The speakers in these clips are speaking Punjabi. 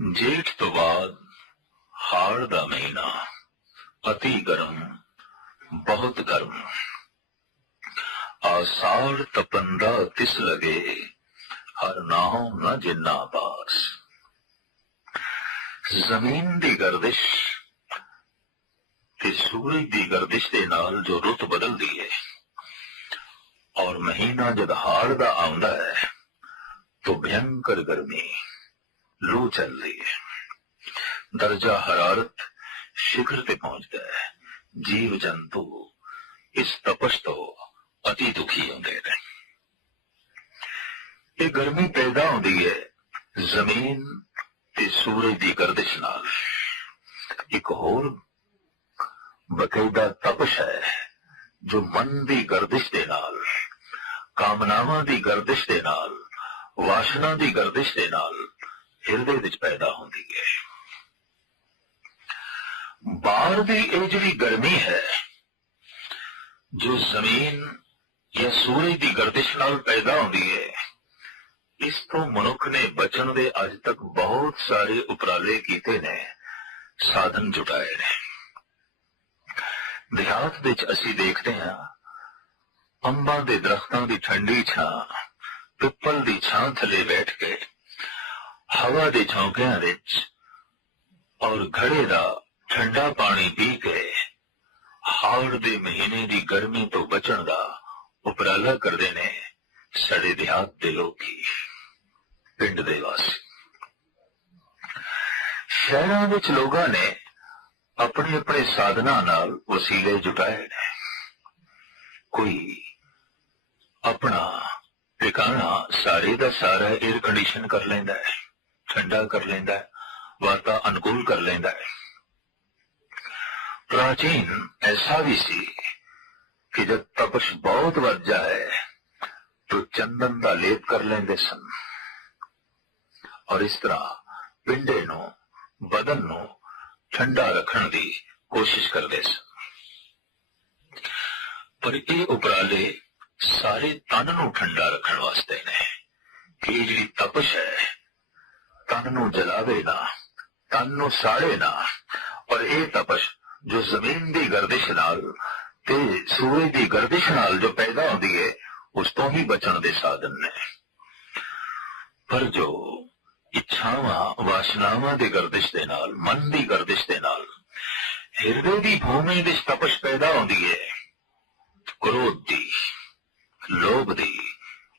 ਜੇਠ ਤੋਂ ਬਾਅਦ ਹਾੜ ਦਾ ਮਹੀਨਾ, ਅਤੀ ਗਰਮ, ਬਹੁਤ ਗਰਮ। ਆਸਾੜ ਤਪੰਦਾ ਤਿਸ ਲਗੇ, ਹਰ ਨਾਉ ਨ ਜਿੰਨਾ ਬਾਸ। ਜ਼ਮੀਨ ਦੀ ਗਰਦਿਸ਼ ਤੇ ਸੂਰਜ ਦੀ ਗਰਦਿਸ਼ ਦੇ ਨਾਲ ਜੋ ਰੁੱਤ ਬਦਲਦੀ ਹੈ ਔਰ ਮਹੀਨਾ ਜਦ ਹਾੜ ਦਾ ਆਉਂਦਾ ਹੈ, ਤੋ ਭਿਆੰਕਰ ਗਰਮੀ। लू चल रही है दर्जा हरारत शिखर ਤੇ ਪਹੁੰਚਦਾ ਹੈ ਜੀਵ ਜੰਤੂ ਇਸ ਤਪਸ਼ ਤੋਂ ਅਤੀ ਦੁਖੀ ਹੁੰਦੇ ਨੇ ਇਹ ਗਰਮੀ ਪੈਦਾ ਹੁੰਦੀ ਹੈ ਜ਼ਮੀਨ ਤੇ ਸੂਰਜ ਦੀ ਗਰਦਿਸ਼ ਨਾਲ ਇੱਕ ਹੋਰ ਬਕਾਇਦਾ ਤਪਸ਼ ਹੈ ਜੋ ਮਨ ਦੀ ਗਰਦਿਸ਼ ਦੇ ਨਾਲ ਕਾਮਨਾਵਾਂ ਦੀ ਗਰਦਿਸ਼ ਦੇ ਨਾਲ ਵਾਸ਼ਨਾ ਦੀ ਗਰਦਿਸ਼ ਦੇ ਨਾਲ ਹਿਰਦੇ ਵਿੱਚ ਪੈਦਾ ਹੁੰਦੀ ਹੈ। ਬਾਹਰ ਦੀ ਇਹ ਜਿਹੜੀ ਗਰਮੀ ਹੈ, ਜੋ ਜ਼ਮੀਨ ਜਾਂ ਸੂਰਜ ਦੀ ਗਰਦਿਸ਼ ਨਾਲ ਪੈਦਾ ਹੁੰਦੀ ਹੈ, ਇਸ ਤੋਂ ਮਨੁੱਖ ਨੇ ਬਚਣ ਦੇ ਅੱਜ ਤੱਕ ਬਹੁਤ ਸਾਰੇ ਉਪਰਾਲੇ ਕੀਤੇ ਨੇ, ਸਾਧਨ ਜੁਟਾਏ ਨੇ। ਦਿਹਾਤ ਵਿੱਚ ਅਸੀਂ ਦੇਖਦੇ ਹਾਂ, ਅੰਬਾਂ ਦੇ ਦਰਖਤਾਂ ਦੀ ਠੰਡੀ ਛਾਂ, ਪਿੱਪਲ ਦੀ ਛਾਂ ਥੱਲੇ ਬੈਠ ਕੇ ਹਵਾ ਦੇ ਝੋਂਕਿਆਂ ਵਿੱਚ ਔਰ ਘੜੇ ਦਾ ਠੰਡਾ ਪਾਣੀ ਪੀ ਕੇ ਹਾੜ ਦੇ ਮਹੀਨੇ ਦੀ ਗਰਮੀ ਤੋਂ ਬਚਣ ਦਾ ਉਪਰਾਲਾ ਕਰਦੇ ਨੇ ਸਾਡੇ ਦਿਹਾਤ ਦੇ ਲੋਕੀ ਪਿੰਡ ਦੇ ਵਾਸੀ। ਸ਼ਹਿਰਾਂ ਵਿੱਚ ਲੋਕਾਂ ਨੇ ਆਪਣੇ ਆਪਣੇ ਸਾਧਨਾਂ ਨਾਲ ਵਸੀਲੇ ਜੁਟਾਏ ਨੇ। ਕੋਈ ਆਪਣਾ ਟਿਕਾਣਾ ਸਾਰੇ ਦਾ ਸਾਰਾ 에ਅਰ ਕੰਡੀਸ਼ਨ ਕਰ ਲੈਂਦਾ ਹੈ। ਠੰਡਾ ਕਰ ਲੈਂਦਾ ਹੈ, ਵਾਤਾ ਅਨੁਕੂਲ ਕਰ ਲੈਂਦਾ ਹੈ। ਪ੍ਰਾਚੀਨ ਐਸਾ ਵੀ ਸੀ ਕਿ ਜਦ ਤਪਸ਼ ਬਹੁਤ ਵੱਧ ਜਾਏ तो ਚੰਦਨ ਦਾ ਲੇਪ ਕਰ ਲੈਂਦੇ ਸਨ। ਔਰ ਇਸ ਤਰ੍ਹਾਂ ਪਿੰਡੇ ਨੂੰ, ਬਦਨ ਨੂੰ ਠੰਡਾ ਰੱਖਣ ਦੀ ਕੋਸ਼ਿਸ਼ ਕਰਦੇ ਸਨ। ਪਰ ਇਹ ਉਪਰਾਲੇ ਸਾਰੇ ਤਨ ਨੂੰ ਠੰਡਾ ਰੱਖਣ ਵਾਸਤੇ ਨੇ। ਕਿ ਇਹ ਜਿਹੜੀ ਤਪਸ਼ ਹੈ ਤਨ ਨੂੰ ਜਲਾਵੇ ਨਾ ਤਨ ਨੂੰ ਸਾੜੇ ਨਾ, ਔਰ ਇਹ ਤਪਸ਼ ਜੋ ਜ਼ਮੀਨ ਦੀ ਗਰਦਿਸ਼ ਨਾਲ ਤੇ ਸੂਰਜ ਦੀ ਗਰਦਿਸ਼ ਨਾਲ ਜੋ ਪੈਦਾ ਹੁੰਦੀ ਹੈ, ਉਸ ਤੋਂ ਹੀ ਬਚਣ ਦੇ ਸਾਧਨ ਨੇ। ਪਰ ਜੋ ਇੱਛਾਵਾਂ, ਵਾਸ਼ਨਾਵਾਂ ਦੀ ਗਰਦਿਸ਼ ਦੇ ਨਾਲ, ਮਨ ਦੀ ਗਰਦਿਸ਼ ਦੇ ਨਾਲ, ਹਿਰਦੇ ਦੀ ਭੂਮੀ ਵਿੱਚ ਤਪਸ਼ ਪੈਦਾ ਹੁੰਦੀ ਹੈ, ਕ੍ਰੋਧ ਦੀ, ਲੋਭ ਦੀ,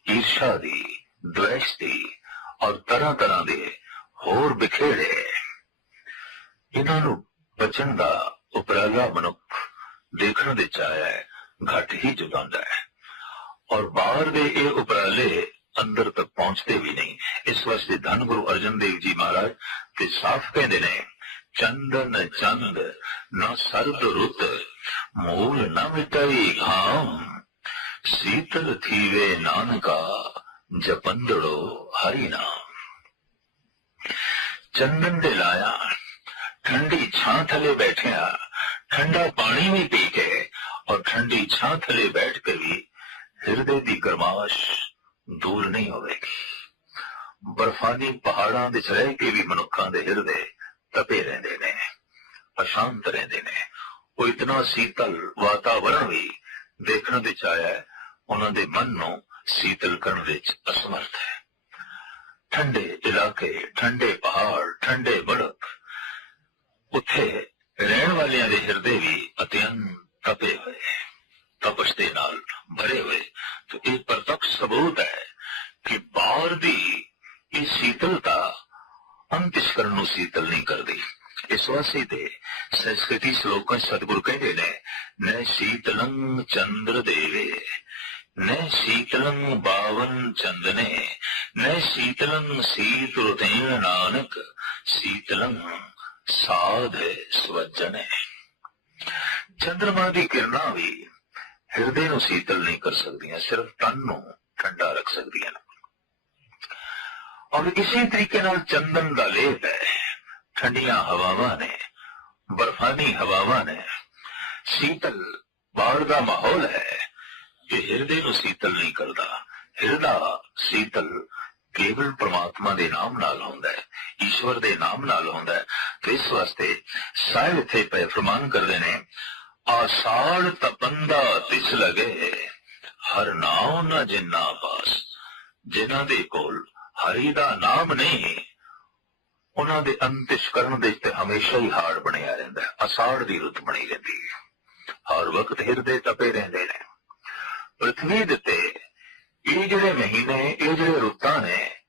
ਈਰਸ਼ਾ ਦੀ ਦ્વੈਸ਼ ਦੀ ਔਰ ਤਰ੍ਹਾਂ ਤਰ੍ਹਾਂ ਦੇ ਹੋਰ ਬਿਖੇੜੇ ਇਹਨਾਂ ਨੂੰ ਬਚਣ ਦਾ ਉਪਰਾਲਾ ਮਨੁੱਖ ਦੇਖਣ ਦੇ ਚਾਹਿਆ ਹੈ ਹੀ ਜੁਗਾਉਂਦਾ ਹੈ। ਔਰ ਬਾਹਰ ਦੇ ਇਹ ਉਪਰਾਲੇ ਅੰਦਰ ਤੱਕ ਪਹੁੰਚਦੇ ਵੀ ਨਹੀਂ। ਇਸ ਵਾਸਤੇ ਧੰਨ ਗੁਰੂ ਅਰਜਨ ਦੇਵ ਜੀ ਮਹਾਰਾਜ ਤੇ ਸਾਫ਼ ਕਹਿੰਦੇ ਨੇ, ਚੰਦਨ ਚੰਦ ਨਾ ਸਰਦ ਰੁੱਤ, ਮੂਲ ਨਾ ਮਿਟਾਈ ਘਾਮ। ਸੀਤਲ ਥੀਵੇ ਨਾਨਕਾ, ਜਪੰਦੜੋ ਹਰੀ ਨਾਮ। ਚੰਦਨ ਦੇ ਲਾਇਆ। ਠੰਡੀ ਛਾਂ ਥਲੇ ਬੈਠਿਆ। ਠੰਡਾ ਪਾਣੀ ਵੀ ਪੀ ਕੇ ਔਰ ਠੰਡੀ ਛਾਂ ਥਲੇ ਬੈਠ ਕੇ ਵੀ ਹਿਰਦੇ ਦੀ ਗਰਮਾਸ਼ ਦੂਰ ਨਹੀਂ ਹੋਵੇਗੀ। ਬਰਫਾਨੀ ਪਹਾੜਾਂ ਵਿੱਚ ਰਹਿ ਕੇ ਵੀ ਮਨੁੱਖਾਂ ਦੇ ਹਿਰਦੇ ਤਪੇ ਰਹਿੰਦੇ ਨੇ, ਅਸ਼ਾਂਤ ਰਹਿੰਦੇ ਨੇ। ਉਹ ਇਤਨਾ ਸੀਤਲ ਵਾਤਾਵਰਣ ਵੀ ਦੇਖਣ ਵਿੱਚ ਆਇਆ ਉਹਨਾਂ ਦੇ ਮਨ ਨੂੰ ਸੀਤਲ ਕਰਨ ਵਿੱਚ ਅਸਮਰਥ ਹੈ। ਠੰਡੇ ਇਲਾਕੇ, ਠੰਡੇ ਪਹਾੜ, ਠੰਡੇ ਬੜਕ ਉੱਥੇ ਰਹਿਣ ਵਾਲਿਆਂ ਦੇ ਹਿਰਦੇ ਵੀ ਅਤਿਅੰਤ ਤਪੇ ਹੋਏ। ਤਪਸ਼ ਦੇ ਨਾਲ ਭਰੇ ਹੋਏ। ਤੇ ਇਹ ਪ੍ਰਤੱਖ ਸਬੂਤ ਹੈ ਕਿ ਬਾਹਰ ਦੀ ਇਹ ਸੀਤਲਤਾ ਅੰਤਿਸ਼ਕਰਨ ਨੂੰ ਸੀਤਲ ਨਹੀਂ ਕਰਦੀ। ਇਸ ਵਾਸਤੇ ਤੇ ਸੰਸਕ੍ਰਿਤੀ ਸ਼ਲੋਕਾਂ 'ਚ ਸਤਿਗੁਰ ਕਹਿੰਦੇ ਨੇ ਨੈ ਸੀਤਲੰ ਚੰਦਰ ਦੇਵੇ ਨੈ ਸੀਤਲੰ ਬਾਵਨ ਚੰਦਨੇ ਨੈ ਸੀਤਲੰ ਸੀਤ ਰੁਤੇਨ ਨਾਨਕ, ਸੀਤਲੰ ਸਾਧ ਸਵਜਨੇ ਚੰਦਰਮਾ ਦੀ ਕਿਰਨਾਂ ਵੀ ਹਿਰਦੇ ਨੂੰ ਸੀਤਲ ਨਹੀਂ ਕਰ ਸਕਦੀਆਂ, ਸਿਰਫ ਤਨ ਨੂੰ ਠੰਡਾ ਰੱਖ ਸਕਦੀਆਂ ਨੇ। ਔਰ ਇਸੇ ਤਰੀਕੇ ਨਾਲ ਚੰਦਨ ਦਾ ਲੇਪ ਹੈ, ਠੰਡੀਆਂ ਹਵਾਵਾਂ ਨੇ, ਬਰਫਾਨੀ ਹਵਾਵਾਂ ਨੇ, ਸੀਤਲ ਬਾਹਰ ਦਾ ਮਾਹੌਲ ਹੈ ਇਹ ਹਿਰਦੇ ਨੂੰ ਸੀਤਲ ਨਹੀਂ ਕਰਦਾ, ਹਿਰਦਾ ਸੀਤਲ ਕੇਵਲ ਪ੍ਰਮਾਤਮਾ ਦੇ ਨਾਮ ਨਾਲ ਹੁੰਦਾ ਹੈ, ਈਸ਼ਵਰ ਦੇ ਨਾਮ ਨਾਲ ਹੁੰਦਾ ਹੈ। ਤੇ ਇਸ ਵਾਸਤੇ ਸਾਹਿਬ ਇੱਥੇ ਪੈ ਫਰਮਾਨ ਕਰਦੇ ਨੇ, ਆਸਾੜ ਤਪੰਦਾ ਤਿਸ ਲਗੇ, ਹਰ ਨਾਮ ਨਾ ਜਿੰਨਾ ਪਾਸ ਜਿਨ੍ਹਾਂ ਦੇ ਕੋਲ ਹਰੀ ਦਾ ਨਾਮ ਨਹੀਂ, ਉਹਨਾਂ ਦੇ ਅੰਤਿਸ਼ ਕਰਨ ਦੇ ਤੇ ਹਮੇਸ਼ਾ ਹੀ ਹਾੜ ਬਣਿਆ ਰਹਿੰਦਾ ਹੈ ਅਸਾੜ ਦੀ ਰੁੱਤ ਬਣੀ ਰਹਿੰਦੀ ਹੈ। ਹਰ ਵਕਤ ਹਿਰਦੇ ਤਪੇ ਰਹਿੰਦੇ ਨੇ। ਪ੍ਰਥਵੀ ਦਿੱਤੇ ਇਹ ਜਿਹੜੇ ਮਹੀਨੇ, ਇਹ ਜਿਹੜੇ ਰੁੱਤਾਂ ਨੇ,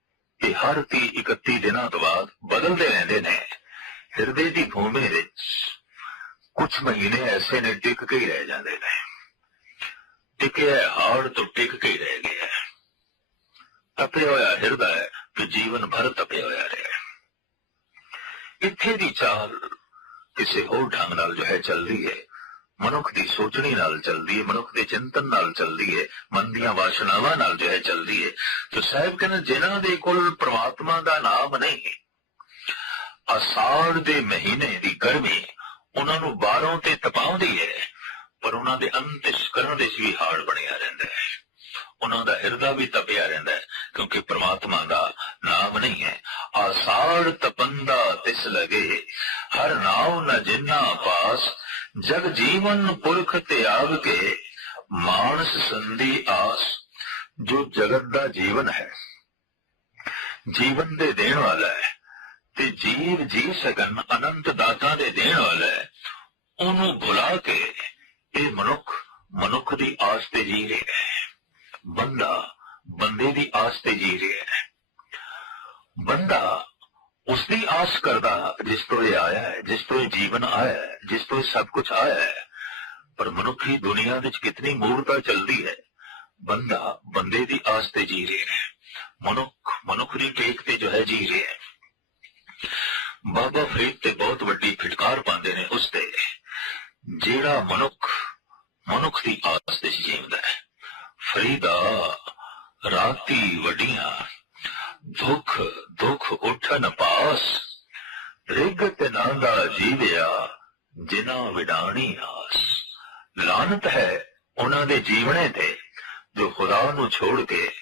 ਇਹ ਹਰ 30 31 ਦਿਨਾਂ ਤੋਂ ਬਾਅਦ ਬਦਲਦੇ ਰਹਿੰਦੇ ਨੇ। ਹਿਰਦੇ ਦੀ ਭੂਮੀ ਵਿੱਚ ਕੁਝ ਮਹੀਨੇ ਐਸੇ ਨੇ ਟਿਕ ਕੇ ਹੀ ਰਹਿ ਜਾਂਦੇ ਨੇ। ਟਿਕਿਆ ਹਾੜ ਤੋਂ ਟਿਕ ਕੇ ਹੀ ਰਹਿ ਗਿਆ ਤਪਿਆ ਹੋਇਆ ਹਿਰਦਾ ਹੈ ਕਿ ਜੀਵਨ ਭਰ ਤਪਿਆ ਹੋਇਆ ਰਹੇ ਇੱਥੇ ਦੀ ਚਾਲ ਕਿਸੇ ਹੋਰ ਢੰਗ ਨਾਲ ਜੋ ਹੈ ਚੱਲਦੀ ਹੈ। ਮਨੁੱਖ ਦੀ ਸੋਚਣੀ ਨਾਲ ਚੱਲਦੀ ਹੈ ਮਨੁੱਖ ਦੇ ਚਿੰਤਨ ਨਾਲ ਚੱਲਦੀ ਹੈ ਮਨ ਦੀਆਂ ਵਾਸ਼ਨਾਵਾਂ ਨਾਲ ਜੋ ਹੈ ਚੱਲਦੀ ਹੈ ਤੇ ਸਾਹਿਬ ਕਹਿੰਦੇ, ਜਿਨ੍ਹਾਂ ਦੇ ਕੋਲ ਪ੍ਰਮਾਤਮਾ ਦਾ ਨਾਮ ਨਹੀਂ, ਅਸਾੜ ਦੇ ਮਹੀਨੇ ਦੀ ਗਰਮੀ ਉਹਨਾਂ ਨੂੰ ਬਾਹਰੋਂ ਤੇ ਤਪਾਉਂਦੀ ਹੈ ਪਰ ਉਹਨਾਂ ਦੇ ਅੰਤਿਸ਼ ਕਰਨ ਦੇ ਵੀ ਹਾੜ ਬਣਿਆ ਰਹਿੰਦਾ ਹੈ ਉਹਨਾਂ ਦਾ ਹਿਰਦਾ ਵੀ ਤਪਿਆ ਰਹਿੰਦਾ ਹੈ ਕਿਉਂਕਿ ਪ੍ਰਮਾਤਮਾ ਦਾ ਨਾਮ ਨਹੀਂ ਹੈ। ਆਸਾੜ ਤਪੰਦਾ ਤਿਸ ਲਗੇ, ਹਰ ਨਾਮ ਨ ਜਿਨਾ ਪਾਸ ਜਗ ਜੀਵਨ ਪੁਰਖ ਤਿਆਗ ਕੇ ਮਾਨਸ ਸੰਧੀ ਆਸ, ਜੋ ਜਗਤ ਦਾ ਜੀਵਨ ਹੈ। ਜੀਵਨ ਦੇ ਦੇਣ ਵਾਲਾ ਹੈ ਤੇ ਜੀਵ ਜੀ ਸਕਣ ਅਨੰਤ ਦਾਤਾ ਦੇ ਦੇਣ ਵਾਲਾ ਹੈ। ਉਹਨੂੰ ਬੁਲਾ ਕੇ ਇਹ ਮਨੁੱਖ ਮਨੁੱਖ ਦੀ ਆਸ ਤੇ ਜੀ ਰਿਹਾ ਹੈ। ਬੰਦਾ ਬੰਦੇ ਦੀ ਆਸ ਤੇ ਜੀ ਰਿਹਾ ਹੈ। ਬੰਦਾ ਉਸ ਦੀ ਆਸ ਕਰਦਾ, ਜਿਸ ਤੋਂ ਇਹ ਆਇਆ ਹੈ, ਜਿਸ ਤੋਂ ਇਹ ਜੀਵਨ ਆਇਆ ਹੈ, ਜਿਸ ਤੋਂ ਇਹ ਸਭ ਕੁਝ ਆਇਆ ਹੈ। ਪਰ ਮਨੁੱਖੀ ਦੁਨੀਆ ਵਿੱਚ ਕਿਤਨੀ ਮੂਰਤਾ ਚੱਲਦੀ ਹੈ, ਬੰਦਾ ਬੰਦੇ ਦੀ ਆਸ ਤੇ ਜੀ ਰਿਹਾ ਹੈ। ਮਨੁੱਖ ਮਨੁੱਖ ਦੀ ਟੇਕ ਤੇ ਜੋ ਹੈ, ਜੀ ਰਿਹਾ ਹੈ। ਬਾਬਾ ਫਰੀਦ ਤੇ ਬਹੁਤ ਵੱਡੀ ਫਿਟਕਾਰ ਪਾਉਂਦੇ ਨੇ ਉਸ ਤੇ। ਜਿਹੜਾ ਮਨੁੱਖ ਮਨੁੱਖ ਦੀ ਆਸ ਤੇ ਜੀਵਦਾ ਹੈ। ਫਰੀਦਾ ਰਾਤੀ ਵਡੀਆਂ ਦੁੱਖ ਦੁੱਖ ਉਠਨ ਪਾਸ ਰਿਗਤ ਨਾਂਦਾ ਜੀਵਿਆ, ਜਿਨਾ ਵਿਡਾਣੀ ਆਸ। ਲਾਨਤ ਹੈ ਉਹਨਾਂ ਦੇ ਜੀਵਣੇ ਤੇ, ਜੋ ਖੁਦਾ ਨੂੰ ਛੋੜ ਕੇ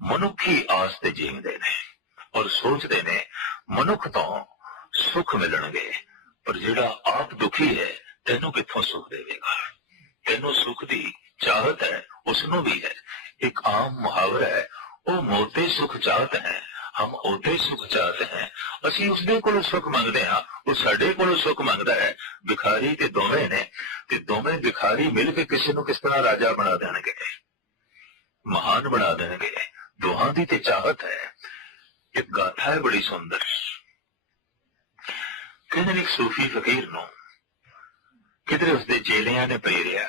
ਮਨੁੱਖੀ ਆਸ ਤੇ ਜੀਵਦੇ ਨੇ ਔਰ ਸੋਚਦੇ ਨੇ ਮਨੁੱਖ ਤੋਂ ਸੁੱਖ ਮਿਲਣਗੇ। ਪਰ ਜਿਹੜਾ ਆਪ ਦੁਖੀ ਹੈ, ਤੈਨੂੰ ਕਿੱਥੋਂ ਸੁੱਖ ਦੇਵੇਗਾ? ਤੈਨੂੰ ਸੁੱਖ ਦੀ ਚਾਹਤ ਹੈ ਉਸ ਨੂੰ ਵੀ ਹੈ। ਇੱਕ ਆਮ ਮੁਹਾਵਰਾ ਹੈ ਉਹ ਮੋਤੇ ਸੁਖ ਚਾਹਤ ਹੈ। ਹਮ ਉਹਦੇ ਸੁਖ ਚਾਹਤੇ ਹੈ। ਅਸੀਂ ਉਸਦੇ ਕੋਲੋਂ ਸੁਖ ਮੰਗਦੇ ਹਾਂ। ਉਹ ਸਾਡੇ ਕੋਲੋਂ ਸੁਖ ਮੰਗਦਾ ਹੈ। ਭਿਖਾਰੀ ਤੇ ਦੋਵੇਂ ਨੇ। ਤੇ ਦੋਵੇਂ ਭਿਖਾਰੀ ਮਿਲ ਕੇ ਕਿਸੇ ਨੂੰ ਕਿਸ ਤਰ੍ਹਾਂ ਰਾਜਾ ਬਣਾ ਦੇਣਗੇ? ਮਹਾਨ ਬਣਾ ਦੇਣਗੇ। ਦੋਹਾਂ ਦੀ ਤੇ ਚਾਹਤ ਹੈ। ਇੱਕ ਗਾਥਾ ਹੈ ਬੜੀ ਸੁੰਦਰ। ਕਹਿੰਦੇ ਨੇ ਇੱਕ ਸੂਫੀ ਫਕੀਰ ਨੂੰ, ਕਿਧਰੇ ਉਸਦੇ ਚੇਲਿਆਂ ਨੇ ਪ੍ਰੇਰਿਆ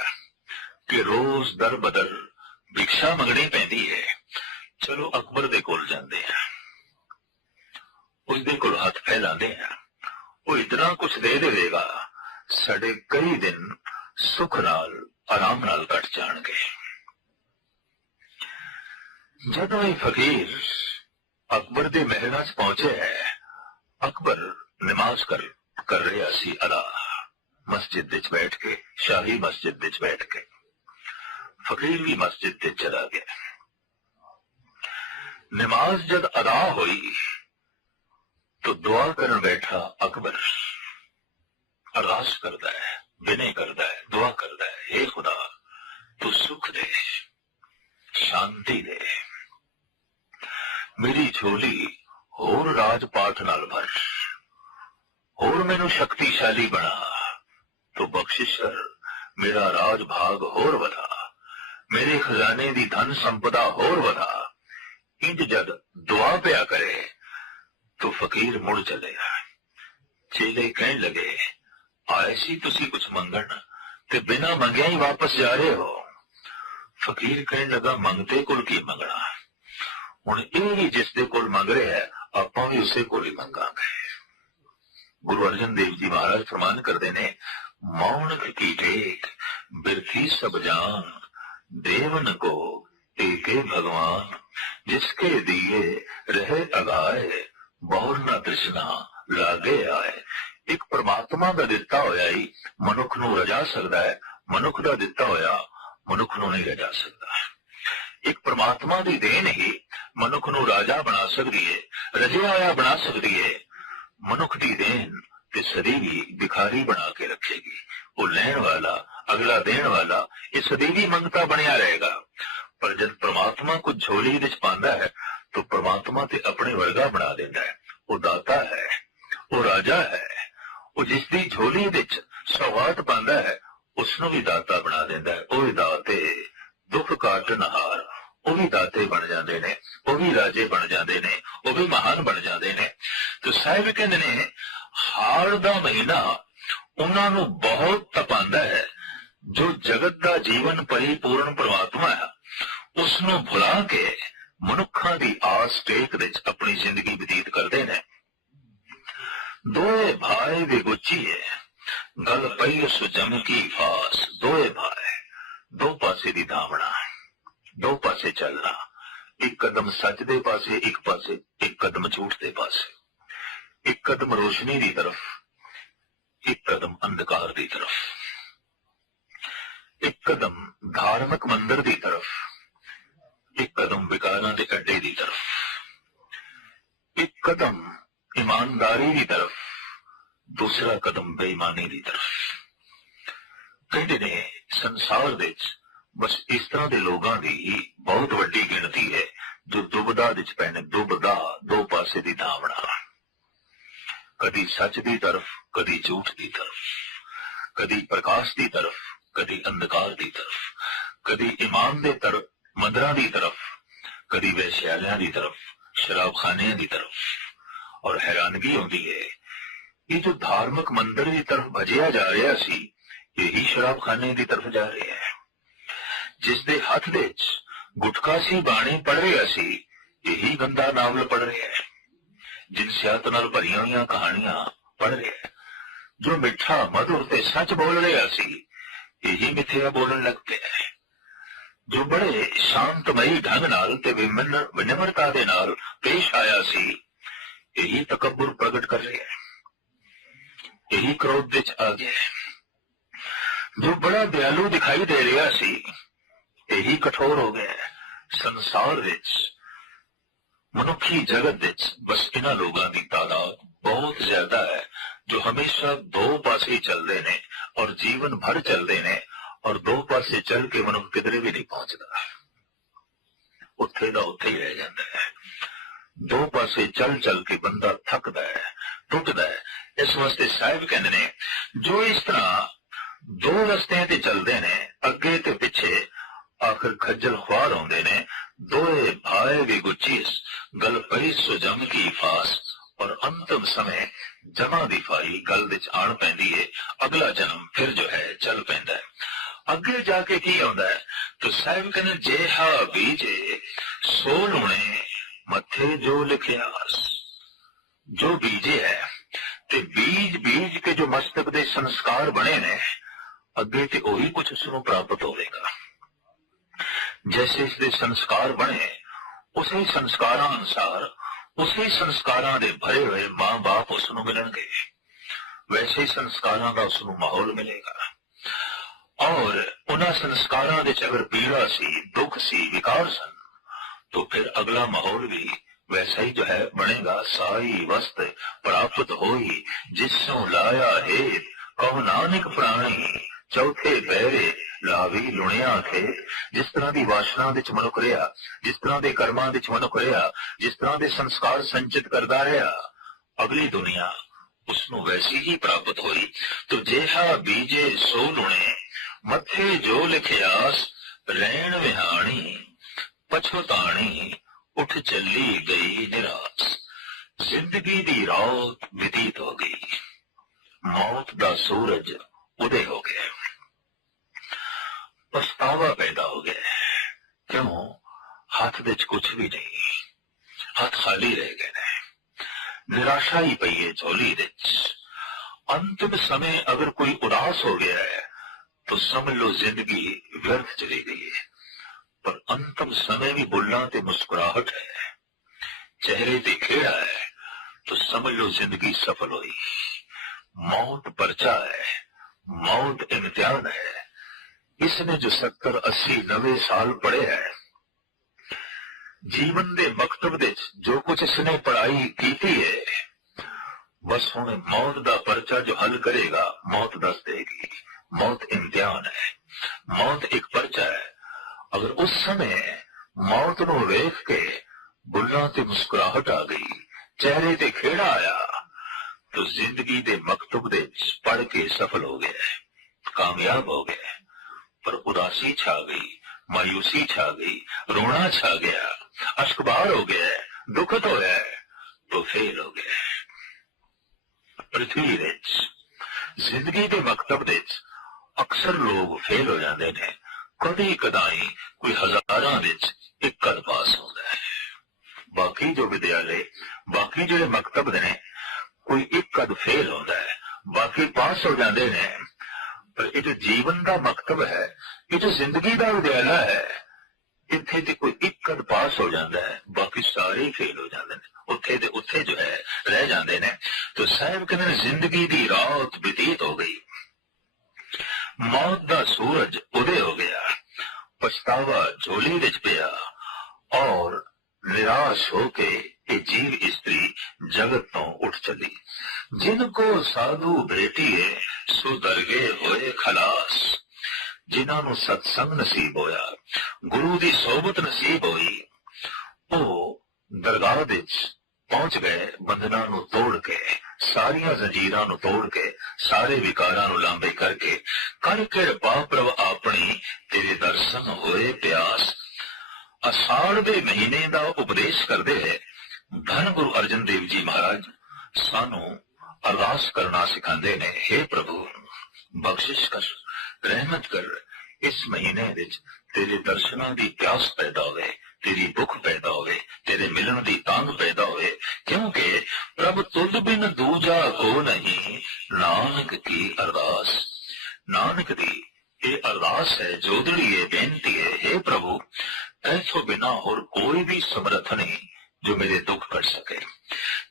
ਕਿ ਰੋਜ਼ ਦਰ ਬਦਲ ਭਿਕਸ਼ਾ ਮੰਗਣੀ ਪੈਂਦੀ ਹੈ। ਚਲੋ ਅਕਬਰ ਦੇ ਕੋਲ ਜਾਂਦੇ ਆ। ਉਸਦੇ ਕੋਲ ਹੱਥ ਫੈਲਾਉਂਦੇ ਆ। ਉਹ ਇਤਨਾ ਕੁਝ ਦੇ ਦੇਵੇਗਾ, ਸਾਡੇ ਕਈ ਦਿਨ ਸੁਖ ਨਾਲ, ਆਰਾਮ ਨਾਲ ਕੱਟ ਜਾਣਗੇ। ਜਦੋਂ ਇਹ ਫਕੀਰ ਅਕਬਰ ਦੇ ਮਹਿਲਾਂ 'ਚ ਪਹੁੰਚਿਆ ਹੈ, ਅਕਬਰ ਨਮਾਜ਼ ਕਰ ਕਰ ਰਿਹਾ ਸੀ ਅਦਾ ਮਸਜਿਦ ਵਿੱਚ ਬੈਠ ਕੇ, ਸ਼ਾਹੀ ਮਸਜਿਦ ਵਿੱਚ ਬੈਠ ਕੇ। ਫਕੀਰ ਵੀ ਮਸਜਿਦ ਤੇ ਚਲਾ ਗਿਆ। ਨਮਾਜ਼ ਜਦ ਅਦਾ ਹੋਈ, ਤੋ ਦੁਆ ਕਰਨ ਬੈਠਾ ਅਕਬਰ ਅਰਦਾਸ ਕਰਦਾ ਹੈ, ਬਿਨੇ ਕਰਦਾ ਹੈ, ਦੁਆ ਕਰਦਾ ਹੈ हे ਖੁਦਾ, ਤੂੰ ਸੁਖ ਦੇ, ਸ਼ਾਂਤੀ ਦੇ। ਮੇਰੀ ਝੋਲੀ ਹੋਰ ਰਾਜ ਪਾਠ ਨਾਲ ਭਰ, ਹੋਰ ਮੈਨੂੰ ਸ਼ਕਤੀਸ਼ਾਲੀ ਬਣਾ, ਤੋ ਬਖਸ਼ਿਸ਼ ਕਰ, ਮੇਰਾ ਰਾਜ ਭਾਗ ਹੋਰ ਵਧਾ, ਮੇਰੇ ਖਜ਼ਾਨੇ ਦੀ ਧਨ ਸੰਪਦਾ ਹੋਰ ਵਧਾ। ਇੰਜ ਜਦ ਦੁਆ ਪਿਆ ਕਰੇ तो फकीर मुड़ चलेगा चेले कहने लगे आए सी तुसी कुछ मंगण ते बिना मंगिया ही वापस जा रहे हो फकीर कहने लगा मंगते कुल की मंगना ਹੁਣ ਇਹ ਵੀ ਜਿਸ ਦੇ ਕੋਲ ਮੰਗ ਰਿਹਾ ਹੈ ਆਪਾਂ ਵੀ ਉਸੇ ਕੋਲ ਹੀ ਮੰਗਾਂਗੇ ਗੁਰੂ ਅਰਜਨ ਦੇਵ ਜੀ ਮਹਾਰਾਜ ਫਰਮਾਨ ਕਰਦੇ ਨੇ ਮੌਨ ਕੀ ਟੇਕ ਬਿਰਥੀ ਸਭ ਜਾਨ ਦੇਵਨ ਕੋ ਏਕੇ ਭਗਵਾਨ ਜਿਸਕੇ ਦਿਏ ਰਹੇ ਅਗਾਏ ਬਹੁਰ ਨਾ ਤ੍ਰਿਸ਼ਨਾ ਲਾਗੇ ਆਏ ਇੱਕ ਪ੍ਰਮਾਤਮਾ ਦਾ ਦਿੱਤਾ ਹੋਇਆ ਹੀ ਮਨੁੱਖ ਨੂੰ ਰਜਾ ਸਕਦਾ ਹੈ ਮਨੁੱਖ ਦਾ ਦਿੱਤਾ ਹੋਇਆ ਮਨੁੱਖ ਨੂੰ ਨਹੀਂ ਰਜਾ ਸਕਦਾ ਇੱਕ ਪ੍ਰਮਾਤਮਾ ਦੀ ਦੇਣ ਹੀ ਮਨੁੱਖ ਨੂੰ ਰਾਜਾ ਬਣਾ ਸਕਦੀ ਹੈ ਰਜਿਆ ਹੋਇਆ ਬਣਾ ਸਕਦੀ ਹੈ ਮਨੁੱਖ ਦੀ ਦੇਣ ਤੇ ਸਦੀਵੀ ਭਿਖਾਰੀ ਬਣਾ ਕੇ ਰੱਖੇਗੀ ਉਹ ਲੈਣ ਵਾਲਾ ਅਗਲਾ ਦੇਣ ਵਾਲਾ ਇਹ ਸਦੀਵੀ ਮੰਗਤਾ ਬਣਿਆ ਰਹੇਗਾ ਪਰ ਜਦ ਪ੍ਰਮਾਤਮਾ ਕੁਝ ਝੋਲੀ ਵਿੱਚ ਪਾਉਂਦਾ ਹੈ, ਤਾਂ ਪ੍ਰਮਾਤਮਾ ਤੇ ਆਪਣੇ ਵਰਗਾ ਬਣਾ ਦਿੰਦਾ ਹੈ। ਉਹ ਦਾਤਾ ਹੈ, ਉਹ ਰਾਜਾ ਹੈ, ਉਹ ਜਿਸ ਦੀ ਝੋਲੀ ਵਿੱਚ ਸੌਗਾਤ ਪਾਉਂਦਾ ਹੈ ਉਸ ਨੂੰ ਵੀ ਦਾਤਾ ਬਣਾ ਦਿੰਦਾ ਹੈ। ਉਹ ਦਾਤੇ, ਦੁੱਖ ਕਾਟਨ ਉਹ ਵੀ ਦਾਤੇ ਬਣ ਜਾਂਦੇ ਨੇ, ਉਹ ਵੀ ਰਾਜੇ ਬਣ ਜਾਂਦੇ ਨੇ, ਉਹ ਵੀ ਮਹਾਨ ਬਣ ਜਾਂਦੇ ਨੇ। ਤੇ ਸਾਹਿਬ ਕਹਿੰਦੇ ਨੇ ਹਾਰ ਦਾ ਮਹੀਨਾ ਉਹਨਾਂ ਨੂੰ ਬਹੁਤ ਤਪਾਉਂਦਾ ਹੈ, ਜੋ ਜਗਤ ਦਾ ਜੀਵਨ ਪਰਿਪੂਰਨ ਪ੍ਰਮਾਤਮਾ ਹੈ। ਉਸ ਨੂੰ ਭੁਲਾ ਕੇ ਮਨੁੱਖਾਂ ਦੀ ਆਸ ਟੇਕ ਵਿੱਚ ਆਪਣੀ ਜ਼ਿੰਦਗੀ ਬਤੀਤ ਕਰਦੇ ਨੇ। ਦੋਏ ਭਾਈ ਦੇ ਗੁੱਚੀਏ ਗਲ ਪਈ ਸੁਜਮ ਕੀ ਫਾਸ। ਦੋਏ ਭਾਈ, ਦੋ ਪਾਸੇ ਦੀ ਧਾਵਣਾ, ਦੋ ਪਾਸੇ ਚੱਲਣਾ। ਇੱਕ ਕਦਮ ਸੱਚ ਦੇ ਪਾਸੇ, ਇੱਕ ਪਾਸੇ, ਇੱਕ ਕਦਮ ਝੂਠ ਦੇ ਪਾਸੇ। ਇੱਕ ਕਦਮ ਰੋਸ਼ਨੀ ਦੀ ਤਰਫ, ਇੱਕ ਕਦਮ ਅੰਧਕਾਰ ਦੀ ਤਰਫ। ਇੱਕ ਕਦਮ ਧਾਰਮਿਕ ਮੰਦਰ ਦੀ ਤਰਫ ਇੱਕ ਕਦਮ ਵਿਕਾਰਾਂ ਦੇ ਅੱਡੇ ਦੀ ਤਰਫ ਇੱਕ ਕਦਮ ਇਮਾਨਦਾਰੀ ਦੀ ਤਰਫ ਦੂਸਰਾ ਕਦਮ ਬੇਈਮਾਨੀ ਦੀ ਤਰਫ ਕਹਿੰਦੇ ਨੇ ਸੰਸਾਰ ਵਿੱਚ ਬਸ ਇਸ ਤਰ੍ਹਾਂ ਦੇ ਲੋਕਾਂ ਦੀ ਬਹੁਤ ਵੱਡੀ ਗਿਣਤੀ ਹੈ ਜੋ ਦੁਬਦਾ ਵਿੱਚ ਪੈਣ ਦੁਬਦਾ ਦੋ ਪਾਸੇ ਦੀ ਧਾਵਣਾ ਕਦੀ ਸੱਚ ਦੀ ਤਰਫ ਕਦੀ ਝੂਠ ਦੀ ਤਰਫ ਕਦੀ ਪ੍ਰਕਾਸ਼ ਦੀ ਤਰਫ ਕਦੀ ਅੰਧਕਾਰ ਦੀ ਤਰਫ ਕਦੀ ਇਮਾਨ ਦੇ ਤਰਫ ਮੰਦਰਾਂ ਦੀ ਤਰਫ ਕਦੀ ਵੈਸ਼ਿਆਲਿਆਂ ਦੀ ਤਰਫ, ਸ਼ਰਾਬਖਾਨਿਆਂ ਦੀ ਤਰਫ ਔਰ ਹੈਰਾਨਗੀ ਹੁੰਦੀ ਹੈ। ਇਹ ਜੋ ਧਾਰਮਿਕ ਮੰਦਰ ਦੀ ਤਰਫ ਭਜਿਆ ਜਾ ਰਿਹਾ ਸੀ, ਇਹੀ ਸ਼ਰਾਬਖਾਨੇ ਦੀ ਤਰਫ ਜਾ ਰਿਹਾ ਹੈ। ਜਿਸ ਦੇ ਹੱਥ ਵਿੱਚ ਗੁਟਕਾ ਸੀ, ਬਾਣੀ ਪੜ ਰਿਹਾ ਸੀ, ਇਹੀ ਗੰਦਾ ਨਾਵਲ ਪੜ ਰਿਹਾ ਹੈ। ਜਿਨ ਸਿਆਤ ਨਾਲ ਭਰੀਆਂ ਹੋਈਆਂ ਕਹਾਣੀਆਂ ਪੜ ਰਿਹਾ ਹੈ। ਜੋ ਮਿੱਠਾ, ਮਧੁਰ ਤੇ ਸੱਚ ਬੋਲ ਰਿਹਾ ਸੀ, ਇਹੀ ਮਿੱਠਿਆ ਬੋਲਣ ਲੱਗ ਪਿਆ ਹੈ। ਜੋ ਬੜੇ ਸ਼ਾਂਤਮਈ ਢੰਗ ਨਾਲ ਤੇ ਵਿਨਮਰਤਾ ਦੇ ਨਾਲ ਪੇਸ਼ ਆਇਆ ਸੀ, ਇਹੀ ਤਕਬਰ ਪ੍ਰਗਟ ਕਰ ਰਿਹਾ ਹੈ। ਇਹੀ ਕ੍ਰੋਧ ਵਿੱਚ ਆ ਗਿਆ ਜੋ ਬੜਾ ਦਿਆਲੂ ਦਿਖਾਈ ਦੇ ਰਿਹਾ ਸੀ, ਇਹੀ ਕਠੋਰ ਹੋ ਗਿਆ ਸੰਸਾਰ ਵਿੱਚ, ਮਨੁੱਖੀ ਜਗਤ ਵਿੱਚ ਬਸ ਇਹਨਾਂ ਲੋਕਾਂ ਦੀ ਤਾਦਾਦ ਬਹੁਤ ਜ਼ਿਆਦਾ ਹੈ, ਜੋ ਹਮੇਸ਼ਾ ਦੋ ਪਾਸੇ ਹੀ ਚੱਲਦੇ ਨੇ ਔਰ ਜੀਵਨ ਭਰ ਚੱਲਦੇ ਨੇ ਔਰ ਦੋ ਪਾਸੇ ਚੱਲ ਕੇ ਮਨੁੱਖ ਕਿਧਰੇ ਵੀ ਨਹੀਂ ਪਹੁੰਚਦਾ। ਉੱਥੇ ਦਾ ਉੱਥੇ ਹੀ ਰਹਿ ਜਾਂਦਾ ਹੈ। ਦੋ ਪਾਸੇ ਚੱਲ ਚੱਲ ਕੇ ਬੰਦਾ ਥੱਕਦਾ ਹੈ, ਟੁੱਟਦਾ ਹੈ। ਇਸ ਵਾਸਤੇ ਸਾਹਿਬ ਕਹਿੰਦੇ ਨੇ, ਜੋ ਇਸ ਤਰ੍ਹਾਂ ਦੋ ਰਸਤਿਆਂ ਤੇ ਚੱਲਦੇ ਨੇ, ਅੱਗੇ ਤੇ ਪਿੱਛੇ ਆਖਰ ਖੱਜਲ ਖੁਆਰ ਆਉਂਦੇ ਨੇ, ਦੋਏ ਭਾਏ ਵੀ ਗੁੱਚੀਸ, ਗਲ ਪਈ ਸੁਜਮ ਕੀ ਫਾਸ, ਔਰ ਅੰਤਮ ਸਮੇਂ ਜਮਾ ਦੀ ਫਾਈ, ਗਲ ਵਿੱਚ ਆਣ ਪੈਂਦੀ ਹੈ ਅਗਲਾ ਜਨਮ ਫਿਰ ਜੋ ਹੈ, ਚੱਲ ਪੈਂਦਾ ਹੈ। ਅੱਗੇ ਜਾ ਕੇ ਕੀ ਆਉਂਦਾ ਹੈ? ਤੇ ਸਾਹਿਬ ਕਹਿੰਦੇ ਜੇ ਹਾ ਬੀਜੇ ਸੋ ਲੁਣੇ ਮੱਥੇ ਜੋ ਲਿਖਿਆਸ ਜੋ ਬੀਜੇ ਹੈ, ਤੇ ਬੀਜ ਬੀਜ ਕੇ ਜੋ ਮਸਤਕ ਦੇ ਸੰਸਕਾਰ ਬਣੇ ਨੇ, ਅੱਗੇ ਤੇ ਉਹੀ ਕੁਝ ਉਸ ਨੂੰ ਪ੍ਰਾਪਤ ਹੋਵੇਗਾ। ਜੈਸੇ ਇਸ ਦੇ ਸੰਸਕਾਰ ਬਣੇ, ਉਸੇ ਸੰਸਕਾਰਾਂ ਅਨੁਸਾਰ, ਉਸੇ ਸੰਸਕਾਰਾਂ ਦੇ ਭਰੇ ਹੋਏ ਮਾਂ-ਬਾਪ ਉਸ ਨੂੰ ਮਿਲਣਗੇ। ਵੈਸੇ ਸੰਸਕਾਰਾਂ ਦਾ ਉਸ ਨੂੰ ਮਾਹੌਲ ਮਿਲੇਗਾ। ਉਹਨਾਂ ਸੰਸਕਾਰਾਂ ਦੇ ਚ ਅਗਰ ਪੀੜਾ ਸੀ ਦੁੱਖ ਸੀ ਵਿਕਾਰ ਸਨ तो फिर अगला माहौल भी वैसा ही जो है बनेगा साई वस्त प्राप्त होई जिसों लाया है कहो नानक प्राणी ਚੌਥੇ ਪਹਿਰੇ ਲਾਵੀ ਲੁਣਿਆ ਥੇ ਜਿਸ ਤਰ੍ਹਾਂ ਦੀ ਵਾਸ਼ਨਾ ਵਿੱਚ ਮਨੁੱਖ ਰਿਹਾ ਜਿਸ ਤਰ੍ਹਾਂ ਦੇ ਕਰਮਾਂ ਵਿੱਚ ਮਨੁੱਖ ਰਿਹਾ ਜਿਸ ਤਰ੍ਹਾਂ ਦੇ ਸੰਸਕਾਰ ਸੰਚਿਤ ਕਰਦਾ ਰਿਹਾ ਅਗਲੀ ਦੁਨੀਆ ਉਸ ਨੂੰ ਵੈਸੀ ਹੀ ਪ੍ਰਾਪਤ ਹੋਈ ਤੋ ਜਿਹਾ ਬੀਜੇ ਸੋ ਲੁਣੇ ਮੱਥੇ ਜੋ ਲਿਖਿਆਸ, ਰਹਿਣ ਵਿਹਾਣੀ ਪਛਤਾਣੀ ਉੱਠ ਚੱਲੀ ਗਈ ਨਿਰਾਸ। ਜ਼ਿੰਦਗੀ ਦੀ ਰਾਤ ਬਤੀਤ ਹੋ ਗਈ। ਮੌਤ ਦਾ ਸੂਰਜ ਉਦੇ ਹੋ ਗਿਆ। ਪਛਤਾਵਾ ਪੈਦਾ ਹੋ ਗਿਆ। ਕਿਉਂ? ਹੱਥ ਵਿੱਚ ਕੁਝ ਵੀ ਨਹੀਂ। ਹੱਥ ਖਾਲੀ ਰਹਿ ਗਏ ਨੇ। ਨਿਰਾਸ਼ਾ ਹੀ ਪਈ ਹੈ ਝੋਲੀ ਵਿੱਚ। ਅੰਤਮ ਸਮੇਂ ਅਗਰ ਕੋਈ ਉਦਾਸ ਹੋ ਗਿਆ ਹੈ तो समझ लो जिंदगी व्यर्थ चली गई है पर अंतिम समय भी बुल्ला ते मुस्कुराहट है चेहरे पे खेड़ा है तो समझ लो जिंदगी सफल हुई मौत पर्चा है मौत इम्तिहान है इसने जो सत्तर अस्सी नबे साल पड़े हैं ਜੀਵਨ ਦੇ ਮਕਤਬ ਦੇ ਵਿੱਚ ਜੋ ਕੁਝ ਇਸਨੇ ਪੜ੍ਹਾਈ ਕੀਤੀ ਹੈ ਬਸ ਹੁਣ ਮੌਤ ਦਾ ਪਰਚਾ ਜੋ ਹੱਲ ਕਰੇਗਾ ਮੌਤ ਦੱਸ ਦੇਗੀ ਮੌਤ ਇਮਤਿਹਾਨ ਹੈ ਮੌਤ ਇੱਕ ਪਰਚਾ ਹੈ ਅਗਰ ਉਸ ਸਮੇਂ ਮੌਤ ਨੂੰ ਵੇਖ ਕੇ ਬੁੱਲਾਂ ਤੇ ਮੁਸਕਰਾਹਟ ਆ ਗਈ ਚਿਹਰੇ ਤੇ ਖੇੜਾ ਆਇਆ ਤਾਂ ਜ਼ਿੰਦਗੀ ਦੇ ਮਕਤਬ ਦੇ ਪੜ ਕੇ ਸਫਲ ਹੋ ਗਿਆ ਕਾਮਯਾਬ ਹੋ ਗਿਆ ਪਰ ਉਦਾਸੀ ਛਾ ਗਈ ਮਾਇੂਸੀ ਛਾ ਗਈ ਰੋਣਾ ਛਾ ਗਿਆ ਅਸ਼ਕਬਾਰ ਹੋ ਗਿਆ ਦੁਖਤ ਹੋਇਆ ਤਾਂ ਫੇਲ ਹੋ ਗਿਆ ਪ੍ਰਥਵੀ ਵਿੱਚ ਜ਼ਿੰਦਗੀ ਦੇ ਮਕਤਬ ਦੇ ਅਕਸਰ ਲੋਕ ਫੇਲ ਹੋ ਜਾਂਦੇ ਨੇ। ਕਦੇ ਕਦਾਈ ਕੋਈ ਹਜ਼ਾਰਾਂ ਵਿੱਚ ਇੱਕ ਕਦ ਪਾਸ ਹੁੰਦਾ ਹੈ। ਬਾਕੀ ਜੋ ਵਿਦਿਆਲੇ, ਬਾਕੀ ਜਿਹੜੇ ਮਕਤਬ ਨੇ, ਕੋਈ ਇੱਕ ਕਦ ਫੇਲ ਹੁੰਦਾ ਹੈ। ਬਾਕੀ ਪਾਸ ਹੋ ਜਾਂਦੇ ਨੇ। ਪਰ ਇਹ ਜੋ ਜੀਵਨ ਦਾ ਮਕਤਬ ਹੈ, ਇਹ ਜੋ ਜ਼ਿੰਦਗੀ ਦਾ ਵਿਦਿਆਲਾ ਹੈ, ਇੱਥੇ ਤੇ ਕੋਈ ਇੱਕ ਕਦ ਪਾਸ ਹੋ ਜਾਂਦਾ ਹੈ। ਬਾਕੀ ਸਾਰੇ ਫੇਲ ਹੋ ਜਾਂਦੇ ਨੇ। ਉੱਥੇ ਤੇ ਉੱਥੇ ਜੋ ਹੈ, ਰਹਿ ਜਾਂਦੇ ਨੇ। ਤਾਂ ਸਾਹਿਬ ਕਹਿੰਦੇ ਨੇ, ਜ਼ਿੰਦਗੀ ਦੀ ਰਾਤ ਬਤੀਤ ਹੋ ਗਈ। ਮੌਤ ਦਾ ਸੂਰਜ ਉਦੇ ਹੋ ਗਿਆ। ਪਛਤਾਵਾ ਝੋਲੀ ਵਿੱਚ ਪਿਆ ਔਰ ਨਿਰਾਸ਼ ਹੋ ਕੇ ਇਹ ਜੀਵ ਇਸਤਰੀ ਜਗਤ ਤੋਂ ਉੱਠ ਚਲੀ। ਜਿਨ ਕੋ ਸਾਧੂ ਭੇਟੀਏ ਸੋ ਦਰਗੇ ਹੋਏ ਖਲਾਸ। ਜਿਨ੍ਹਾਂ ਨੂੰ ਸਤਸੰਗ ਨਸੀਬ ਹੋਇਆ, ਗੁਰੂ ਦੀ ਸੋਬਤ ਨਸੀਬ ਹੋਈ, ਉਹ ਦਰਗਾਹ ਵਿੱਚ ਪਹੁੰਚ ਗਏ ਬੰਧਨਾਂ ਨੂੰ ਤੋੜ ਕੇ, ਸਾਰੀਆਂ ਜ਼ੰਜੀਰਾਂ ਨੂੰ ਤੋੜ ਕੇ, ਸਾਰੇ ਵਿਕਾਰਾਂ ਨੂੰ ਲਾਂਬੇ ਕਰਕੇ ਕਰ ਕਿਰਪਾ ਪ੍ਰਭ ਆਪਣੀ ਤੇਰੇ ਦਰਸ਼ਨ ਹੋਏ ਪਿਆਸ। ਅਸਾੜ ਦੇ ਮਹੀਨੇ ਦਾ ਉਪਦੇਸ਼ ਕਰਦੇ ਹੈ। ਧੰਨ ਗੁਰੂ ਅਰਜਨ ਦੇਵ ਜੀ ਮਹਾਰਾਜ, ਸਾਨੂੰ ਅਰਦਾਸ ਕਰਨਾ ਸਿਖਾਉਂਦੇ ਨੇ हे ਪ੍ਰਭੂ, ਬਖਸ਼ਿਸ਼ ਕਰ, ਰਹਿਮਤ ਕਰ, ਇਸ ਮਹੀਨੇ ਵਿੱਚ ਤੇਰੇ ਦਰਸ਼ਨਾਂ ਦੀ ਪਿਆਸ ਪੈਦਾ ਹੋਵੇ। ਤੇਰੀ ਭੁੱਖ ਪੈਦਾ ਹੋਵੇ, ਤੇਰੇ ਮਿਲਣ ਦੀ ਤਾਂਗ ਪੈਦਾ ਹੋਵੇ, ਕਿਉਂਕਿ ਪ੍ਰਭ ਤੁਧ ਬਿਨ ਦੂਜਾ ਕੋ ਨਹੀਂ। ਨਾਨਕ ਕੀ ਅਰਦਾਸ? ਨਾਨਕ ਦੀ ਇਹ ਅਰਦਾਸ ਹੈ ਜੋਦੜੀ ਹੈ ਬੇਨਤੀ ਹੈ हे ਪ੍ਰਭੂ, ਐਸੋ ਬਿਨਾ ਹੋਰ ਕੋਈ ਵੀ ਸਮਰਥ ਨਹੀਂ ਜੋ ਮੇਰੇ ਦੁੱਖ ਕੱਟ ਸਕੇ।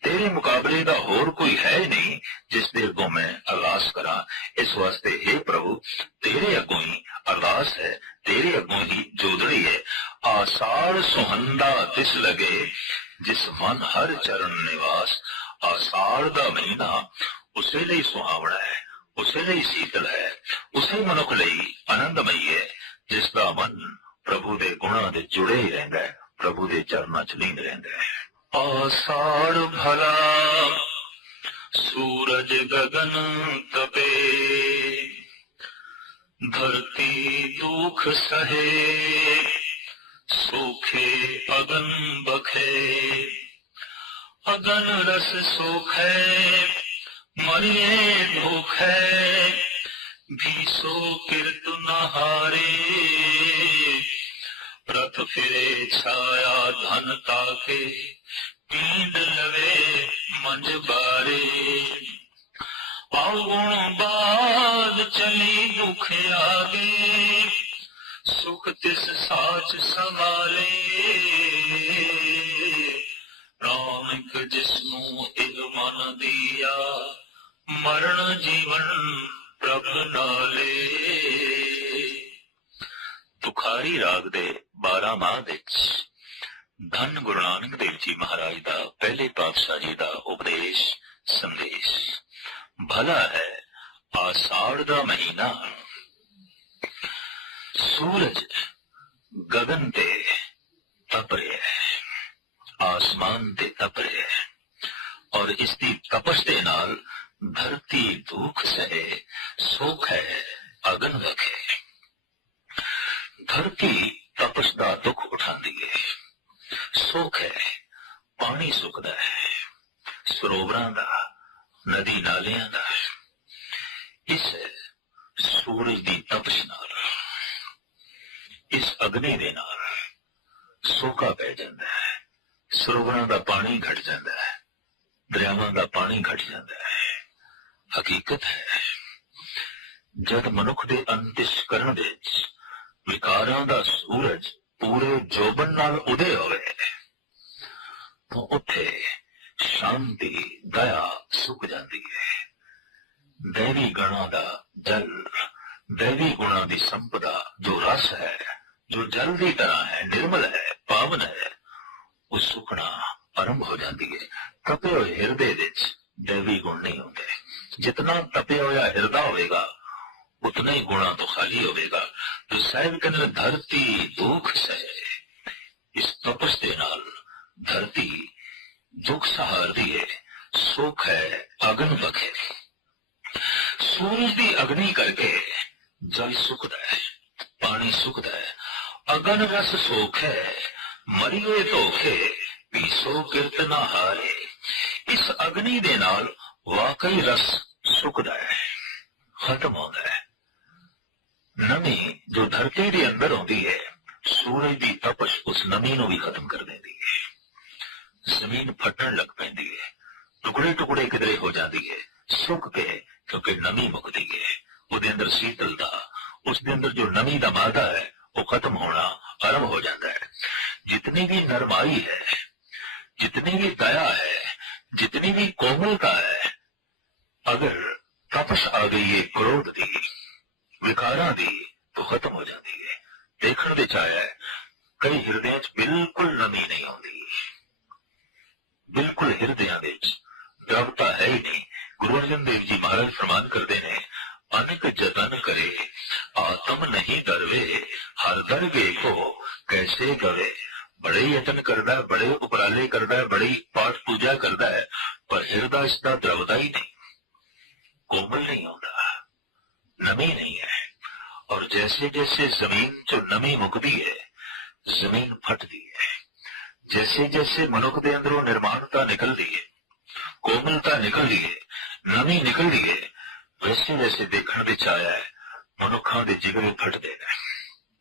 ਤੇਰੇ ਮੁਕਾਬਲੇ ਦਾ ਹੋਰ ਕੋਈ ਹੈ ਨਹੀਂ ਜਿਸ ਦੇ ਅੱਗੋਂ ਮੈਂ ਅਰਦਾਸ ਕਰਾਂ। ਇਸ ਵਾਸਤੇ हे ਪ੍ਰਭੂ, ਤੇਰੇ ਅੱਗੋਂ ਹੀ ਅਰਦਾਸ ਹੈ, ਤੇਰੇ ਅੱਗੋਂ ਹੀ ਜੋਦੜੀ ਹੈ। ਆਸਾਰ ਸੁਹੰਦਾ ਤਿਸ ਲਗੇ, ਜਿਸ ਮਨ ਹਰ ਚਰਨ ਨਿਵਾਸ। ਆਸਾਰ ਦਾ ਮਹੀਨਾ ਉਸੇ ਲਈ ਸੁਹਾਵਣਾ ਹੈ, ਉਸੇ ਲਈ ਸੀਤਲ ਹੈ, ਉਸੇ ਮਨੁੱਖ ਲਈ ਆਨੰਦਮਈ ਹੈ, ਜਿਸ ਦਾ ਮਨ ਪ੍ਰਭੂ ਦੇ ਗੁਣਾਂ ਦੇ ਜੁੜੇ ਹੀ ਰਹਿੰਦਾ ਹੈ, ਪ੍ਰਭੂ ਦੇ ਚਰਨਾਂ 'ਚ ਲੀਨ ਰਹਿੰਦਾ ਹੈ। ਆਸਾੜ ਭਲਾ ਸੂਰਜ ਗगन ਤਪੇ ਧਰਤੀ ਦੁਖ ਸਹੇ ਸੋਖੇ ਅਗਨ ਬਖੇ ਅਗਨ ਰਸ ਸੋਖੈ ਮਰਿਏ ਭੁਖੈ ਭੀਸੋ ਕਿਰਤ ਨਹਾਰੇ ਰਥ ਫਿਰੇ ਛਾਇਆ ਧਨ ਤਾਕੇ ਪੀਂਡ ਲਵੇ ਮੰਜ ਬਾਰੇ। ਆਉਣ ਬਾਦ ਚਲੀ ਦੁਖ ਆਗੇ। ਸੁਖ ਤਿਸ ਸਾਚ ਸਮਾਲੇ ਜਿਸ ਨੂੰ ਇਹ ਮਨ ਦੀਆ। ਮਰਨ ਜੀਵਨ ਪ੍ਰਭ ਨਾਲੇ ਤੁਖਾਰੀ ਰਾਗ ਦੇ 12 ਮਾਹ ਵਿੱਚ ਧੰਨ ਗੁਰੂ ਨਾਨਕ ਦੇਵ ਜੀ ਮਹਾਰਾਜ ਦਾ ਪਹਿਲੇ ਪਾਤਸ਼ਾਹ ਜੀ ਦਾ ਉਪਦੇਸ਼ ਸੰਦੇਸ਼ ਭਲਾ ਹੈ ਆਸਾੜ ਦਾ ਮਹੀਨਾ ਸੂਰਜ ਗगन ਤੇ ਤਪ ਰਿਹਾ ਹੈ ਆਸਮਾਨ ਤੇ ਤਪ ਰਿਹਾ ਹੈ ਔਰ ਇਸ ਦੀ ਤਪਸ਼ ਦੇ ਨਾਲ ਧਰਤੀ ਦੁੱਖ ਸਹੇ ਸੁਖ ਹੈ ਅਗਨ ਰਖੇ ਧਰਤੀ ਤਪਸ਼ ਦਾ ਦੁੱਖ ਉਠਾਉਂਦੀ ਹੈ ਸੁਖ ਹੈ ਪਾਣੀ ਸੁੱਕਦਾ ਹੈ ਸਰੋਵਰਾਂ ਦਾ ਨਦੀ ਨਾਲਿਆਂ ਦਾ ਇਸ ਸੂਰਜ ਦੀ ਤਪਸ਼ ਨਾਲ ਇਸ ਅਗਨੀ ਦੇ ਨਾਲ ਸੋਕਾ ਪੈ ਜਾਂਦਾ ਹੈ ਸਰੋਵਰਾਂ ਦਾ ਪਾਣੀ ਘਟ ਜਾਂਦਾ ਹੈ ਦਰਿਆਵਾਂ ਦਾ ਪਾਣੀ ਘਟ ਜਾਂਦਾ ਹੈ ਹਕੀਕਤ ਹੈ ਜਦ ਮਨੁੱਖ ਦੇ ਅੰਤਿਸ਼ਕਰਨ ਵਿੱਚ ਵਿਕਾਰਾਂ ਦਾ ਸੂਰਜ ਪੂਰੇ ਜੋਬਨ ਨਾਲ ਉਦੇ ਹੋਵੇ ਤਾਂ ਉੱਥੇ ਸ਼ਾਂਤੀ ਦਇਆ ਸੁੱਕ ਜਾਂਦੀ ਹੈ ਦੇਵੀ ਗਣਾਂ ਦਾ ਜਲ ਦੇਵੀ ਗੁਣਾਂ ਦੀ ਸੰਪਦਾ ਜੋ ਰਸ ਹੈ ਜੋ ਜਲ ਦੀ ਤਰ੍ਹਾਂ ਹੈ ਨਿਰਮਲ ਹੈ ਪਾਵਨ ਹੈ ਉਹ ਸੁੱਕਣਾ ਆਰੰਭ ਹੋ ਜਾਂਦੀ ਹੈ। ਤਪੇ ਹੋਏ ਹਿਰਦੇ ਵਿੱਚ ਦੇਵੀ ਗੁਣ ਨਹੀਂ ਹੁੰਦੇ। ਜਿਤਨਾ ਤਪਿਆ ਹੋਇਆ ਹਿਰਦਾ ਹੋਵੇਗਾ ਉਤਨਾ ਹੀ ਗੁਣਾਂ ਤੋਂ ਖਾਲੀ ਹੋਵੇਗਾ। ਜੋ ਸਾਹਿਬ ਕਹਿੰਦੇ ਨੇ, ਧਰਤੀ ਦੁੱਖ ਸਹਿ ਇਸ ਤਪਸ ਦੇ ਨਾਲ ਧਰਤੀ ਦੁੱਖ ਸਹਾਰਦੀ ਹੈ ਸੁਖ ਹੈ ਅਗਨ ਬਖੇ ਸੂਰਜ ਦੀ ਅਗਨੀ ਕਰਕੇ ਜਲ ਸੁਖਦਾ ਹੈ ਪਾਣੀ ਸੁਖਦਾ ਹੈ ਅਗਨ ਰਸ ਸੋਖ ਹੈ ਮਰੀਏ ਧੋਖੇ ਪੀਸੋ ਕੀਰਤਨਾ ਹਾਰੇ ਇਸ ਅਗਨੀ ਦੇ ਨਾਲ ਵਾਕਈ ਰਸ ਸੁਖਦਾ ਹੈ ਖਤਮ ਹੁੰਦਾ ਹੈ ਨਮੀ ਜੋ ਧਰਤੀ ਦੇ ਅੰਦਰ ਹੁੰਦੀ ਹੈ ਸੂਰਜ ਦੀ ਤਪਸ਼ ਉਸ ਨਮੀ ਨੂੰ ਵੀ ਖਤਮ ਕਰ ਦਿੰਦੀ ਹੈ ਜ਼ਮੀਨ ਫਟਣ ਲੱਗ ਪੈਂਦੀ ਹੈ ਟੁਕੜੇ ਟੁਕੜੇ ਕਿਧਰੇ ਹੋ ਜਾਂਦੀ ਹੈ ਸੁੱਕ ਕੇ ਕਿਉਂਕਿ ਨਮੀ ਮੁੱਕਦੀ ਹੈ ਉਹਦੇ ਅੰਦਰ ਸੀਤਲਤਾ ਉਸ ਦੇ ਅੰਦਰ ਜੋ ਨਮੀ ਦਾ ਮਾਦਾ ਹੈ ਉਹ ਖਤਮ ਹੋਣਾ ਆਰੰਭ ਹੋ ਜਾਂਦਾ ਹੈ ਜਿਤਨੀ ਵੀ ਨਰਮਾਈ ਹੈ ਜਿਤਨੀ ਵੀ ਦਇਆ ਹੈ ਜਿਤਨੀ ਵੀ ਕੋਮਲਤਾ ਹੈ ਅਗਰ ਤਪਸ਼ ਆ ਗਈ ਹੈ ਕ੍ਰੋਧ ਦੀ ਵਿਕਾਰਾਂ ਦੀ ਤਾਂ ਖਤਮ ਹੋ ਜਾਂਦੀ ਹੈ ਦੇਖਣ ਵਿੱਚ ਆਇਆ ਹੈ ਕਈ ਹਿਰਦਿਆਂ 'ਚ ਬਿਲਕੁਲ ਨਮੀ ਨਹੀਂ ਆਉਂਦੀ ਬਿਲਕੁਲ ਹਿਰਦਿਆਂ ਵਿੱਚ ਦਰਵਤਾ ਹੈ ਹੀ ਨਹੀਂ ਗੁਰੂ ਅਰਜਨ ਦੇਵ ਜੀ ਮਹਾਰਾਜ ਫਰਮਾਨ ਕਰਦੇ ਨੇ انک جتن کرے آتم نہیں دروے ہر درگے کو کیسے گوے بڑے یتن کردہ ہے بڑے اپرالے کردہ ہے بڑی پاٹ پوجا کردہ ہے پر ہردہ اس کا دروتہ ہی نہیں کومل نہیں ہوتا نمی نہیں ہے اور جیسے جیسے زمین جو نمی مکدی ہے زمین پھٹ دی ہے جیسے جیسے منوک دے اندروں نرمانتہ نکل دی ہے کوملتہ نکل دی ہے نمی نکل دی ہے ਵੈਸੇ ਵੈਸੇ ਦੇਖਣ ਵਿੱਚ ਆਇਆ ਹੈ। ਮਨੁੱਖਾਂ ਦੇ ਜਿਗਰੇ ਫਟਦੇ ਨੇ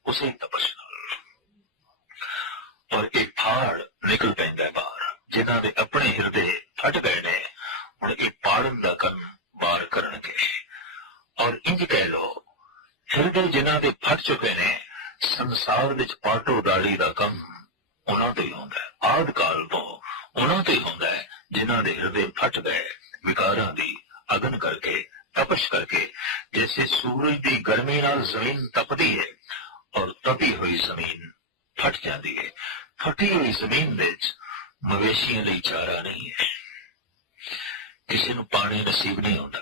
ਉਸੇ ਤਪਸ਼ ਨਾਲ। ਔਰ ਇੱਕ ਫਾੜ ਨਿਕਲ ਪੈਂਦਾ ਬਾਹਰ। ਜਿਨ੍ਹਾਂ ਦੇ ਆਪਣੇ ਹਿਰਦੇ ਫਟ ਗਏ ਨੇ, ਹੁਣ ਇਹ ਪਾੜਨ ਦਾ ਕੰਮ ਬਾਹਰ ਕਰਨਗੇ। ਔਰ ਇੰਜ ਕਹਿ ਲੋ ਹਿਰਦੇ ਜਿਨ੍ਹਾਂ ਦੇ ਫਟ ਚੁੱਕੇ ਨੇ, ਸੰਸਾਰ ਵਿੱਚ ਪਾਟੋ ਦਾੜੀ ਦਾ ਕੰਮ ਉਹਨਾਂ ਤੇ ਹੁੰਦਾ ਹੈ। ਆਦ ਕਾਲ ਤੋਂ ਉਹਨਾਂ ਤੇ ਹੁੰਦਾ ਹੈ, ਜਿਨ੍ਹਾਂ ਦੇ ਹਿਰਦੇ ਫਟ ਗਏ, ਵਿਕਾਰਾਂ ਦੀ ਅਗਨ ਕਰਕੇ ਤਪਸ਼ ਕਰਕੇ, ਜੈਸੇ ਸੂਰਜ ਦੀ ਗਰਮੀ ਨਾਲ ਜ਼ਮੀਨ ਤਪਦੀ ਹੈ ਔਰ ਤਪੀ ਹੋਈ ਜ਼ਮੀਨ ਫਟ ਜਾਂਦੀ ਹੈ। ਫਟੀ ਹੋਈ ਜ਼ਮੀਨ ਵਿੱਚ ਮਵੇਸ਼ੀਆਂ ਲਈ ਚਾਰਾ ਨਹੀਂ ਹੈ। ਕਿਸੇ ਨੂੰ ਪਾਣੀ ਨਸੀਬ ਨਹੀਂ ਹੁੰਦਾ।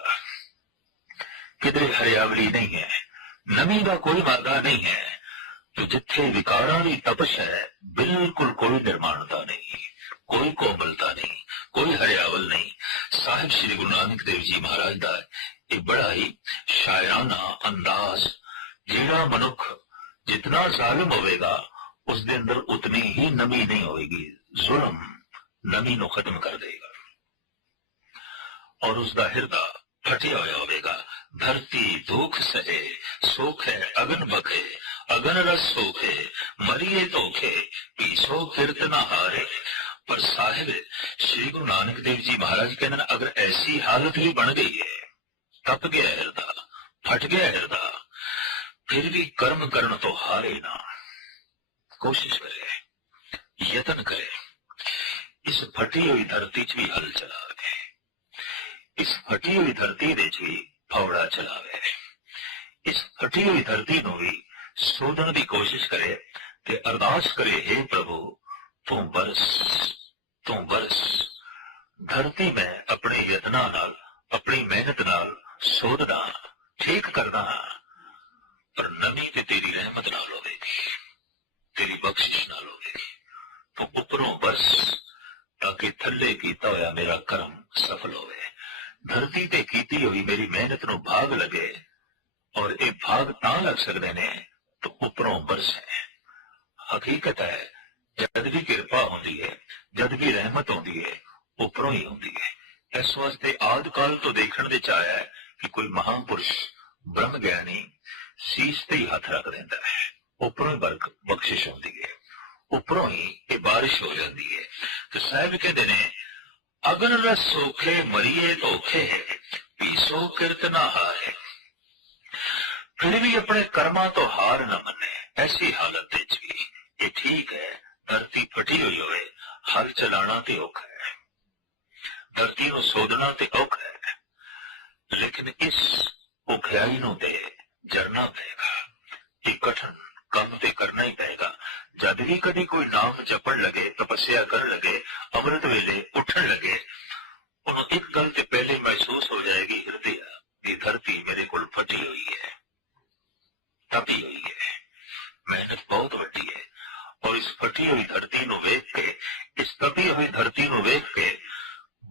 ਕਿਧਰੇ ਹਰਿਆਵਲੀ ਨਹੀਂ ਹੈ। ਨਮੀ ਦਾ ਕੋਈ ਵਾਦਾ ਨਹੀਂ ਹੈ। ਤੇ ਜਿੱਥੇ ਵਿਕਾਰਾਂ ਦੀ ਤਪਸ਼ ਹੈ, ਬਿਲਕੁਲ ਕੋਈ ਨਿਰਮਾਣਤਾ ਨਹੀਂ। ਕੋਈ ਕੋਮਲਤਾ ਨਹੀਂ। ਕੋਈ ਹਰਿਆਵਲ ਨਹੀਂ। ਸਾਹਿਬ ਸ੍ਰੀ ਗੁਰੂ ਨਾਨਕ ਦੇਵ ਜੀ ਮਹਾਰਾਜ ਦਾ ਬੜਾ ਹੀ ਸ਼ਾਇਰਾਨਾ ਅੰਦਾਜ਼, ਜਿਹੜਾ ਮਨੁੱਖ ਜਿਤਨਾ ਜ਼ਾਲਿਮ ਹੋਵੇਗਾ ਉਸ ਦੇ ਅੰਦਰ ਉਤਨੀ ਹੀ ਨਮੀ ਨਹੀਂ ਹੋਵੇਗੀ। ਜ਼ੁਲਮ ਨਮੀ ਨੂੰ ਖਤਮ ਕਰ ਦੇਗਾ ਔਰ ਉਸ ਦਾ ਹਿਰਦਾ ਫਟਿਆ ਹੋਇਆ ਹੋਵੇਗਾ। ਧਰਤੀ ਦੁੱਖ ਸਹੇ, ਸੁਖ ਹੈ, ਅਗਨ ਬਖੇ ਅਗਨ ਰਸ ਸੋਖੇ, ਮਰੀਏ ਧੋਖੇ, ਪੀਸੋ ਕੀਰਤਨ ਹਾਰੇ। ਪਰ ਸਾਹਿਬ, ਸ੍ਰੀ ਗੁਰੂ ਨਾਨਕ ਦੇਵ ਜੀ ਮਹਾਰਾਜ ਕਹਿੰਦੇ ਨੇ, ਅਗਰ ਐਸੀ ਹਾਲਤ ਵੀ ਬਣ ਗਈ ਹੈ ਤਪ ਗਿਆ ਹਿਰਦਾ, ਫਟ ਗਿਆ ਹਿਰਦਾ। ਫਿਰ ਵੀ ਕਰਮ ਕਰਨ ਤੋਂ ਹਾਰੇ ਨਾ। ਕੋਸ਼ਿਸ਼ ਕਰੇ, ਯਤਨ ਕਰੇ। ਇਸ ਫਟੀ ਹੋਈ ਧਰਤੀ 'ਚ ਵੀ ਹਲ ਚਲਾਵੇ। ਇਸ ਫਟੀ ਹੋਈ ਧਰਤੀ ਦੇ 'ਚ ਵੀ ਫੌੜਾ ਚਲਾਵੇ। ਇਸ ਫਟੀ ਹੋਈ ਧਰਤੀ ਨੂੰ ਵੀ ਸੋਧਣ ਦੀ ਕੋਸ਼ਿਸ਼ ਕਰੇ ਤੇ ਅਰਦਾਸ ਕਰੇ हे ਪ੍ਰਭੂ, ਤੂੰ ਬਰਸ ਤੂੰ ਬਰਸ। ਧਰਤੀ ਮੈਂ ਆਪਣੇ ਯਤਨਾਂ ਨਾਲ, ਆਪਣੀ ਮਿਹਨਤ ਨਾਲ ਸੋਧਦਾ, ਠੀਕ ਕਰਦਾ ਹਾਂ, ਪਰ ਨਵੀਂ ਤੇ ਤੇਰੀ ਰਹਿਮਤ ਨਾਲ ਹੋਵੇਗੀ, ਤੇਰੀ ਬਖਸ਼ਿਸ਼ ਨਾਲ ਹੋਵੇਗੀ। ਤੂੰ ਉੱਪਰੋਂ ਬਸ, ਤਾਂ ਕਿ ਥੱਲੇ ਕੀਤਾ ਹੋਇਆ ਮੇਰਾ ਕਰਮ ਸਫਲ ਹੋਵੇ। ਧਰਤੀ ਤੇ ਕੀਤੀ ਹੋਈ ਮੇਰੀ ਮਿਹਨਤ ਨੂੰ ਭਾਗ ਲਗੇ, ਔਰ ਇਹ ਭਾਗ ਤਾਂ ਲੱਗ ਸਕਦੇ ਨੇ, ਤੂੰ ਉੱਪਰੋਂ ਬਰਸ ਹਕੀਕਤ ਹੈ, ਜਦ ਵੀ ਕਿਰਪਾ ਹੁੰਦੀ ਹੈ, ਜਦ ਵੀ ਰਹਿਮਤ ਹੁੰਦੀ ਹੈ, ਉੱਪਰੋਂ ਹੀ ਹੁੰਦੀ ਹੈ। ਇਸ ਵਾਸਤੇ ਆਦਿ ਕਾਲ ਤੋਂ ਦੇਖਣ ਵਿੱਚ ਆਇਆ ਹੈ ਕਿ ਕੋਈ ਮਹਾਪੁਰਸ਼ ਬ੍ਰਹਮ ਗਿਆਨੀ ਸੀਸ ਤੇ ਹੀ ਹੱਥ ਰੱਖ ਦਿੰਦਾ ਹੈ ਉੱਪਰੋਂ ਹੀ ਬਰਕ ਬਖਸ਼ਿਸ਼ ਹੁੰਦੀ ਹੈ ਉੱਪਰੋਂ ਹੀ ਇਹ ਬਾਰਿਸ਼ ਹੋ ਜਾਂਦੀ ਹੈ ਤੇ ਸਾਹਿਬ ਕਹਿੰਦੇ ਨੇ ਅਗਨ ਰਸ ਸੋਖੇ ਮਰੀਏ ਧੋਖੇ ਪੀਸੋ ਕੀਰਤਨਾ ਹਾਰੇ ਫਿਰ ਵੀ ਆਪਣੇ ਕਰਮਾਂ ਤੋਂ ਹਾਰ ਨਾ ਮੰਨੇ ਐਸੀ ਹਾਲਤ ਵਿੱਚ ਵੀ ਇਹ ਠੀਕ ਹੈ ਧਰਤੀ ਫਟੀ ਹੋਈ ਹੋਵੇ ਹਲ ਚਲਾਣਾ ਤੇ ਔਖਾ ਹੈ ਧਰਤੀ ਨੂੰ ਸੋਧਣਾ ਤੇ ਔਖਾ ਹੈ ਲੇਕਿਨ ਇਸ ਔਖਿਆਈ ਨੂੰ ਤੇ ਜਰਨਾ ਪਏਗਾ ਕੰਮ ਤੇ ਕਰਨਾ ਹੀ ਪਏਗਾ ਜਦ ਵੀ ਕਦੀ ਕੋਈ ਨਾਮ ਜਪਣ ਲੱਗੇ ਤਪੱਸਿਆ ਕਰਨ ਲੱਗੇ ਅੰਮ੍ਰਿਤ ਵੇਲੇ ਉੱਠਣ ਲੱਗੇ ਉਹਨੂੰ ਇੱਕ ਗੱਲ ਤੇ ਪਹਿਲੇ ਮਹਿਸੂਸ ਹੋ ਜਾਏਗੀ ਹਿਰਦੇ ਇਹ ਧਰਤੀ ਮੇਰੇ ਕੋਲ ਫਟੀ ਹੋਈ ਹੈ ਤਪੀ ਹੋਈ ਹੈ ਮਿਹਨਤ ਬਹੁਤ ਵੱਡੀ ਹੈ ਔਰ ਇਸ ਫਟੀ ਹੋਈ ਧਰਤੀ ਨੂੰ ਵੇਖ ਕੇ ਇਸ ਤਪੀ ਹੋਈ ਧਰਤੀ ਨੂੰ ਵੇਖ ਕੇ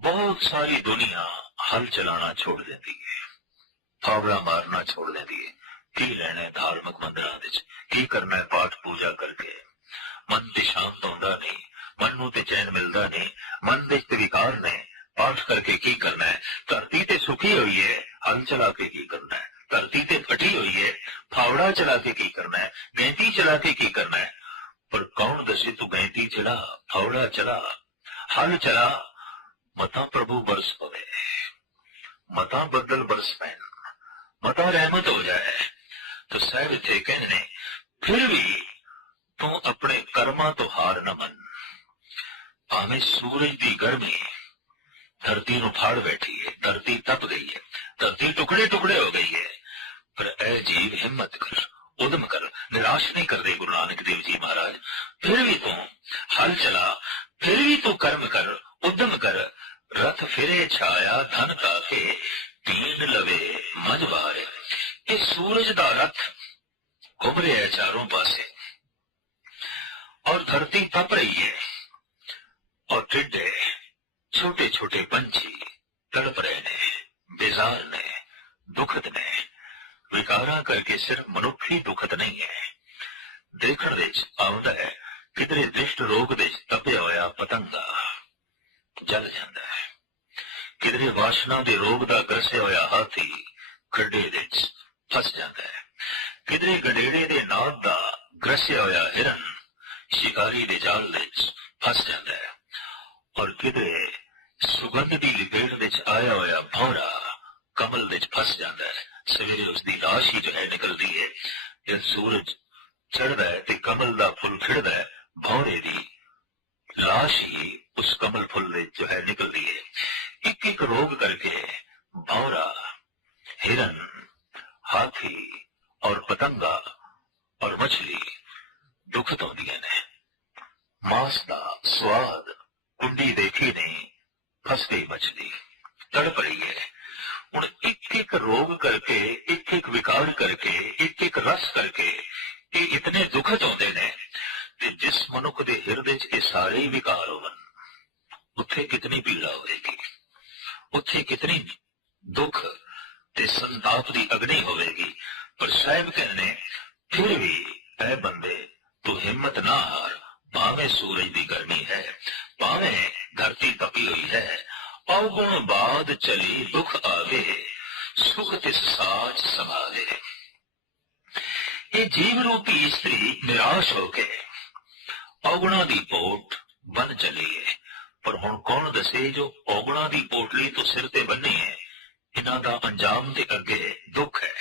ਬਹੁਤ ਸਾਰੀ ਦੁਨੀਆ ਹਲ ਚਲਾਣਾ ਛੋੜ ਦਿੰਦੀ ਹੈ ਫਾਵੜਾ ਮਾਰਨਾ ਛੋੜ ਦਿੰਦੀ ਹੈ ਕੀ ਲੈਣਾ ਹੈ ਧਾਰਮਿਕ ਮੰਦਰਾਂ ਵਿੱਚ ਕੀ ਕਰਨਾ ਹੈ ਪਾਠ ਪੂਜਾ ਕਰਕੇ ਮਨ ਤੇ ਸ਼ਾਂਤ ਹੁੰਦਾ ਨਹੀਂ ਮਨ ਨੂੰ ਤੇ ਚੈਨ ਮਿਲਦਾ ਨਹੀਂ ਮਨ ਦੇ ਤੇ ਵਿਕਾਰ ਨੇ ਪਾਠ ਕਰਕੇ ਕੀ ਕਰਨਾ ਹੈ ਧਰਤੀ ਤੇ ਸੁਖੀ ਹੋਈ ਹੈ ਹਲ ਚਲਾ ਕੇ ਕੀ ਕਰਨਾ ਹੈ ਧਰਤੀ ਤੇ ਫਟੀ ਹੋਈ ਹੈ ਫਾਵੜਾ ਚਲਾ ਕੇ ਕੀ ਕਰਨਾ ਹੈ ਗੈਂਤੀ ਚਲਾ ਕੇ ਕੀ ਕਰਨਾ ਹੈ ਪਰ ਕੌਣ ਦੱਸੇ ਤੂੰ ਗੈਂਤੀ ਚਲਾ ਫਾਵੜਾ ਚਲਾ ਹਲ ਚਲਾ ਮਤਾ ਪ੍ਰਭੂ ਬਰਸ ਪਵੇ ਮਤਾ ਬੱਦਲ ਬਰਸ ਪੈਣ ਮਤਾ ਰਹਿਮਤ ਹੋ ਜਾਏ ਤਾਂ ਸਾਹਿਬ ਇੱਥੇ ਕਹਿੰਦੇ ਨੇ ਫਿਰ ਵੀ ਤੂੰ ਆਪਣੇ ਕਰਮਾਂ ਤੋਂ ਹਾਰ ਨਾ ਮੰਨ ਭਾਵੇਂ ਸੂਰਜ ਦੀ ਗਰਮੀ ਧਰਤੀ ਨੂੰ ਫਾੜ ਬੈਠੀ ਹੈ ਧਰਤੀ ਤਪ ਗਈ ਹੈ ਧਰਤੀ ਟੁਕੜੇ ਟੁਕੜੇ ਹੋ ਗਈ ਹੈ ਪਰ ਐ ਜੀਵ ਹਿੰਮਤ ਕਰ ਉਦਮ ਕਰ ਨਿਰਾਸ਼ ਨਹੀਂ ਕਰਦੇ ਗੁਰੂ ਨਾਨਕ ਦੇਵ ਜੀ ਮਹਾਰਾਜ ਫਿਰ ਵੀ ਤੂੰ ਹਲ ਚਲਾ ਫਿਰ ਵੀ ਤੂੰ ਕਰਮ ਕਰ ਉਦਮ ਕਰ ਰਥ ਫਿਰੇ ਛਾਇਆ ਧਨ ਕਾਕੇ ਤੀਨ ਲਵੇ ਮਝ ਬਾਰੇ ਇਹ ਸੂਰਜ ਦਾ ਰਥ ਘੁੰਮ ਰਿਹਾ ਹੈ ਚਾਰੋਂ ਪਾਸੇ ਔਰ ਧਰਤੀ ਤਪ ਰਹੀ ਹੈ ਔਰ ਟਿੱਡੇ ਛੋਟੇ ਛੋਟੇ ਪੰਛੀ ਤੜਪ ਰਹੇ ਨੇ ਬੇਜ਼ਾਰ ਨੇ ਵਿਕਾਰਾਂ ਕਰਕੇ ਸਿਰਫ ਮਨੁੱਖੀ ਦੁਖਦ ਨਹੀਂ ਹੈ ਦੇਖਣ ਵਿੱਚ ਆਉਂਦਾ ਹੈ ਕਿਧਰੇ ਦ੍ਰਿਸ਼ਟ ਰੋਗ ਵਿੱਚ ਤਪਿਆ ਹੋਇਆ ਪਤੰਗਾ ਜਲ ਜਾਂਦਾ ਹੈ ਕਿਧਰੇ ਵਾਸ਼ਨਾ ਦੇ ਰੋਗ ਦਾ ਗਰਸਿਆ ਹੋਇਆ ਹਾਥੀ ਖੱਡੇ ਵਿੱਚ ਫਸ ਜਾਂਦਾ ਹੈ। ਕਿਧਰੇ ਗਡੇੜੇ ਦੇ ਨਾਦ ਦਾ ਗਰਸਿਆ ਹੋਇਆ ਹਿਰਨ ਸ਼ਿਕਾਰੀ ਦੇ ਜਾਲ ਵਿੱਚ ਫਸ ਜਾਂਦਾ ਹੈ ਔਰ ਕਿਧਰੇ ਸੁਗੰਧ ਦੀ ਲਪੇਟ ਵਿੱਚ ਆਇਆ ਹੋਇਆ ਭੌਰਾ ਕਮਲ ਵਿੱਚ ਫਸ ਜਾਂਦਾ ਹੈ। ਸਵੇਰੇ ਉਸ ਦੀ ਲਾਸ਼ ਹੀ ਜੋ ਹੈ ਨਿਕਲਦੀ ਹੈ। ਜਦ ਸੂਰਜ ਚੜਦਾ ਹੈ ਤੇ ਕਮਲ ਦਾ ਫੁੱਲ ਖਿੜਦਾ ਹੈ, ਭੌਰੇ ਦੀ ਲਾਸ਼ ਹੀ ਉਸ ਕਮਲ ਫੁੱਲ ਵਿੱਚ ਜੋ ਹੈ ਨਿਕਲਦੀ ਹੈ। ਇੱਕ ਇੱਕ ਰੋਗ ਕਰਕੇ ਭੌਰਾ ਹਿਰਨ ਹਾਥੀ ਔਰ ਪਤੰਗਾ ਔਰ ਮਛਲੀ ਦੁਖਤ ਹੁੰਦੀਆਂ ਨੇ ਮਾਸ ਦਾ ਸਵਾਦ ਕੁੰਡੀ ਦੇਖੀ ਨਹੀਂ ਫਸ ਗਈ ਮਛਲੀ ਤੜਪ ਰਹੀ ਹੈ ਹੁਣ ਇੱਕ ਇੱਕ ਰੋਗ ਕਰਕੇ ਇੱਕ ਇੱਕ ਵਿਕਾਰ ਕਰਕੇ ਇੱਕ ਇੱਕ ਰਸ ਕਰਕੇ ਇਹ ਇਤਨੇ ਦੁਖਤ ਹੁੰਦੇ ਨੇ ਤੇ ਜਿਸ ਮਨੁੱਖ ਦੇ ਹਿਰਦੇ 'ਚ ਇਹ ਸਾਰੇ ਹੀ ਵਿਕਾਰ ਹੋਵਨ ਉੱਥੇ ਕਿਤਨੀ ਪੀੜਾ ਹੋਵੇਗੀ ਉੱਥੇ ਕਿਤਨੀ ਦੁੱਖ ਤੇ ਸੰਤਾਪ ਦੀ ਅਗਨੀ ਹੋਵੇਗੀ ਪਰ ਸਾਹਿਬ ਕਹਿੰਦੇ ਫਿਰ ਵੀ ਐ ਬੰਦੇ ਤੂੰ ਹਿੰਮਤ ਨਾ ਹਾਰ ਭਾਵੇਂ ਸੂਰਜ ਦੀ ਗਰਮੀ ਹੈ ਭਾਵੇਂ ਧਰਤੀ ਤਪੀ ਹੋਈ ਹੈ ਔਗੁਣ ਬਾਦ ਚਲੀ ਦੁਖ ਆਵੇ ਸੁਖ ਤਿਸ ਸਾਜ ਸਮਾਲੇ ਇਹ ਜੀਵ ਰੂਪੀ ਇਸਤਰੀ ਨਿਰਾਸ਼ ਹੋ ਕੇ ਔਗੁਣਾ ਦੀ ਪੋਟ ਬਨ ਚਲੀ ਹੈ ਪਰ ਹੁਣ ਕੌਣ ਦੱਸੇ ਜੋ ਔਗੁਣਾ ਦੀ ਪੋਟਲੀ ਤੋਂ ਸਿਰ ਤੇ ਬੰਨੀ ਹੈ ਇਹਨਾਂ ਦਾ ਅੰਜਾਮ ਦੇ ਅੱਗੇ ਦੁੱਖ ਹੈ।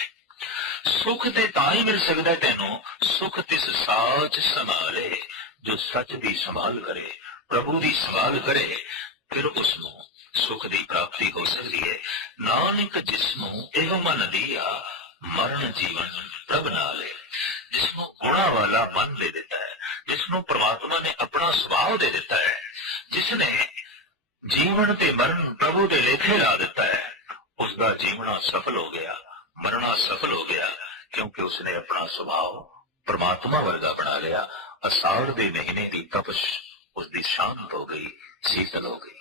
ਸੁਖ ਤੇ ਤਾਂ ਹੀ ਮਿਲ ਸਕਦਾ ਤੈਨੂੰ, ਸੁਖ ਤਿਸ ਸਾਚ ਸੰਭਾਲੇ, ਜੋ ਸੱਚ ਦੀ ਸੰਭਾਲ ਕਰੇ, ਪ੍ਰਭੂ ਦੀ ਸੰਭਾਲ ਕਰੇ, ਫਿਰ ਉਸ ਨੂੰ ਸੁਖ ਦੀ ਪ੍ਰਾਪਤੀ ਹੋ ਸਕਦੀ ਹੈ ਨਾਨਕ ਜਿਸ ਨੂੰ ਇਹ ਮਨ ਦੀਆ ਮਰਨ ਜੀਵਨ ਪ੍ਰਭ ਨਾਲੇ ਜਿਸ ਨੂੰ ਗੁਣਾ ਵਾਲਾ ਮਨ ਦੇ ਦਿੱਤਾ ਹੈ ਜਿਸ ਨੂੰ ਪ੍ਰਮਾਤਮਾ ਨੇ ਆਪਣਾ ਸੁਭਾਅ ਦੇ ਦਿੱਤਾ ਹੈ ਜਿਸ ਨੇ ਜੀਵਨ ਤੇ ਮਰਨ ਪ੍ਰਭੂ ਦੇ ਲੇਖੇ ਲਾ ਦਿੱਤਾ ਹੈ ਉਸ ਦਾ ਜੀਵਨਾ ਸਫਲ ਹੋ ਗਿਆ, ਮਰਨਾ ਸਫਲ ਹੋ ਗਿਆ, ਕਿਉਂਕਿ ਉਸਨੇ ਆਪਣਾ ਸੁਭਾਅ ਪ੍ਰਮਾਤਮਾ ਵਰਗਾ ਬਣਾ ਲਿਆ, ਅਸਾੜ ਦੇ ਮਹੀਨੇ ਦੀ ਤਪਸ਼ ਉਸ ਦੀ ਸ਼ਾਂਤ ਹੋ ਗਈ, ਸ਼ੀਤਲ ਹੋ ਗਈ।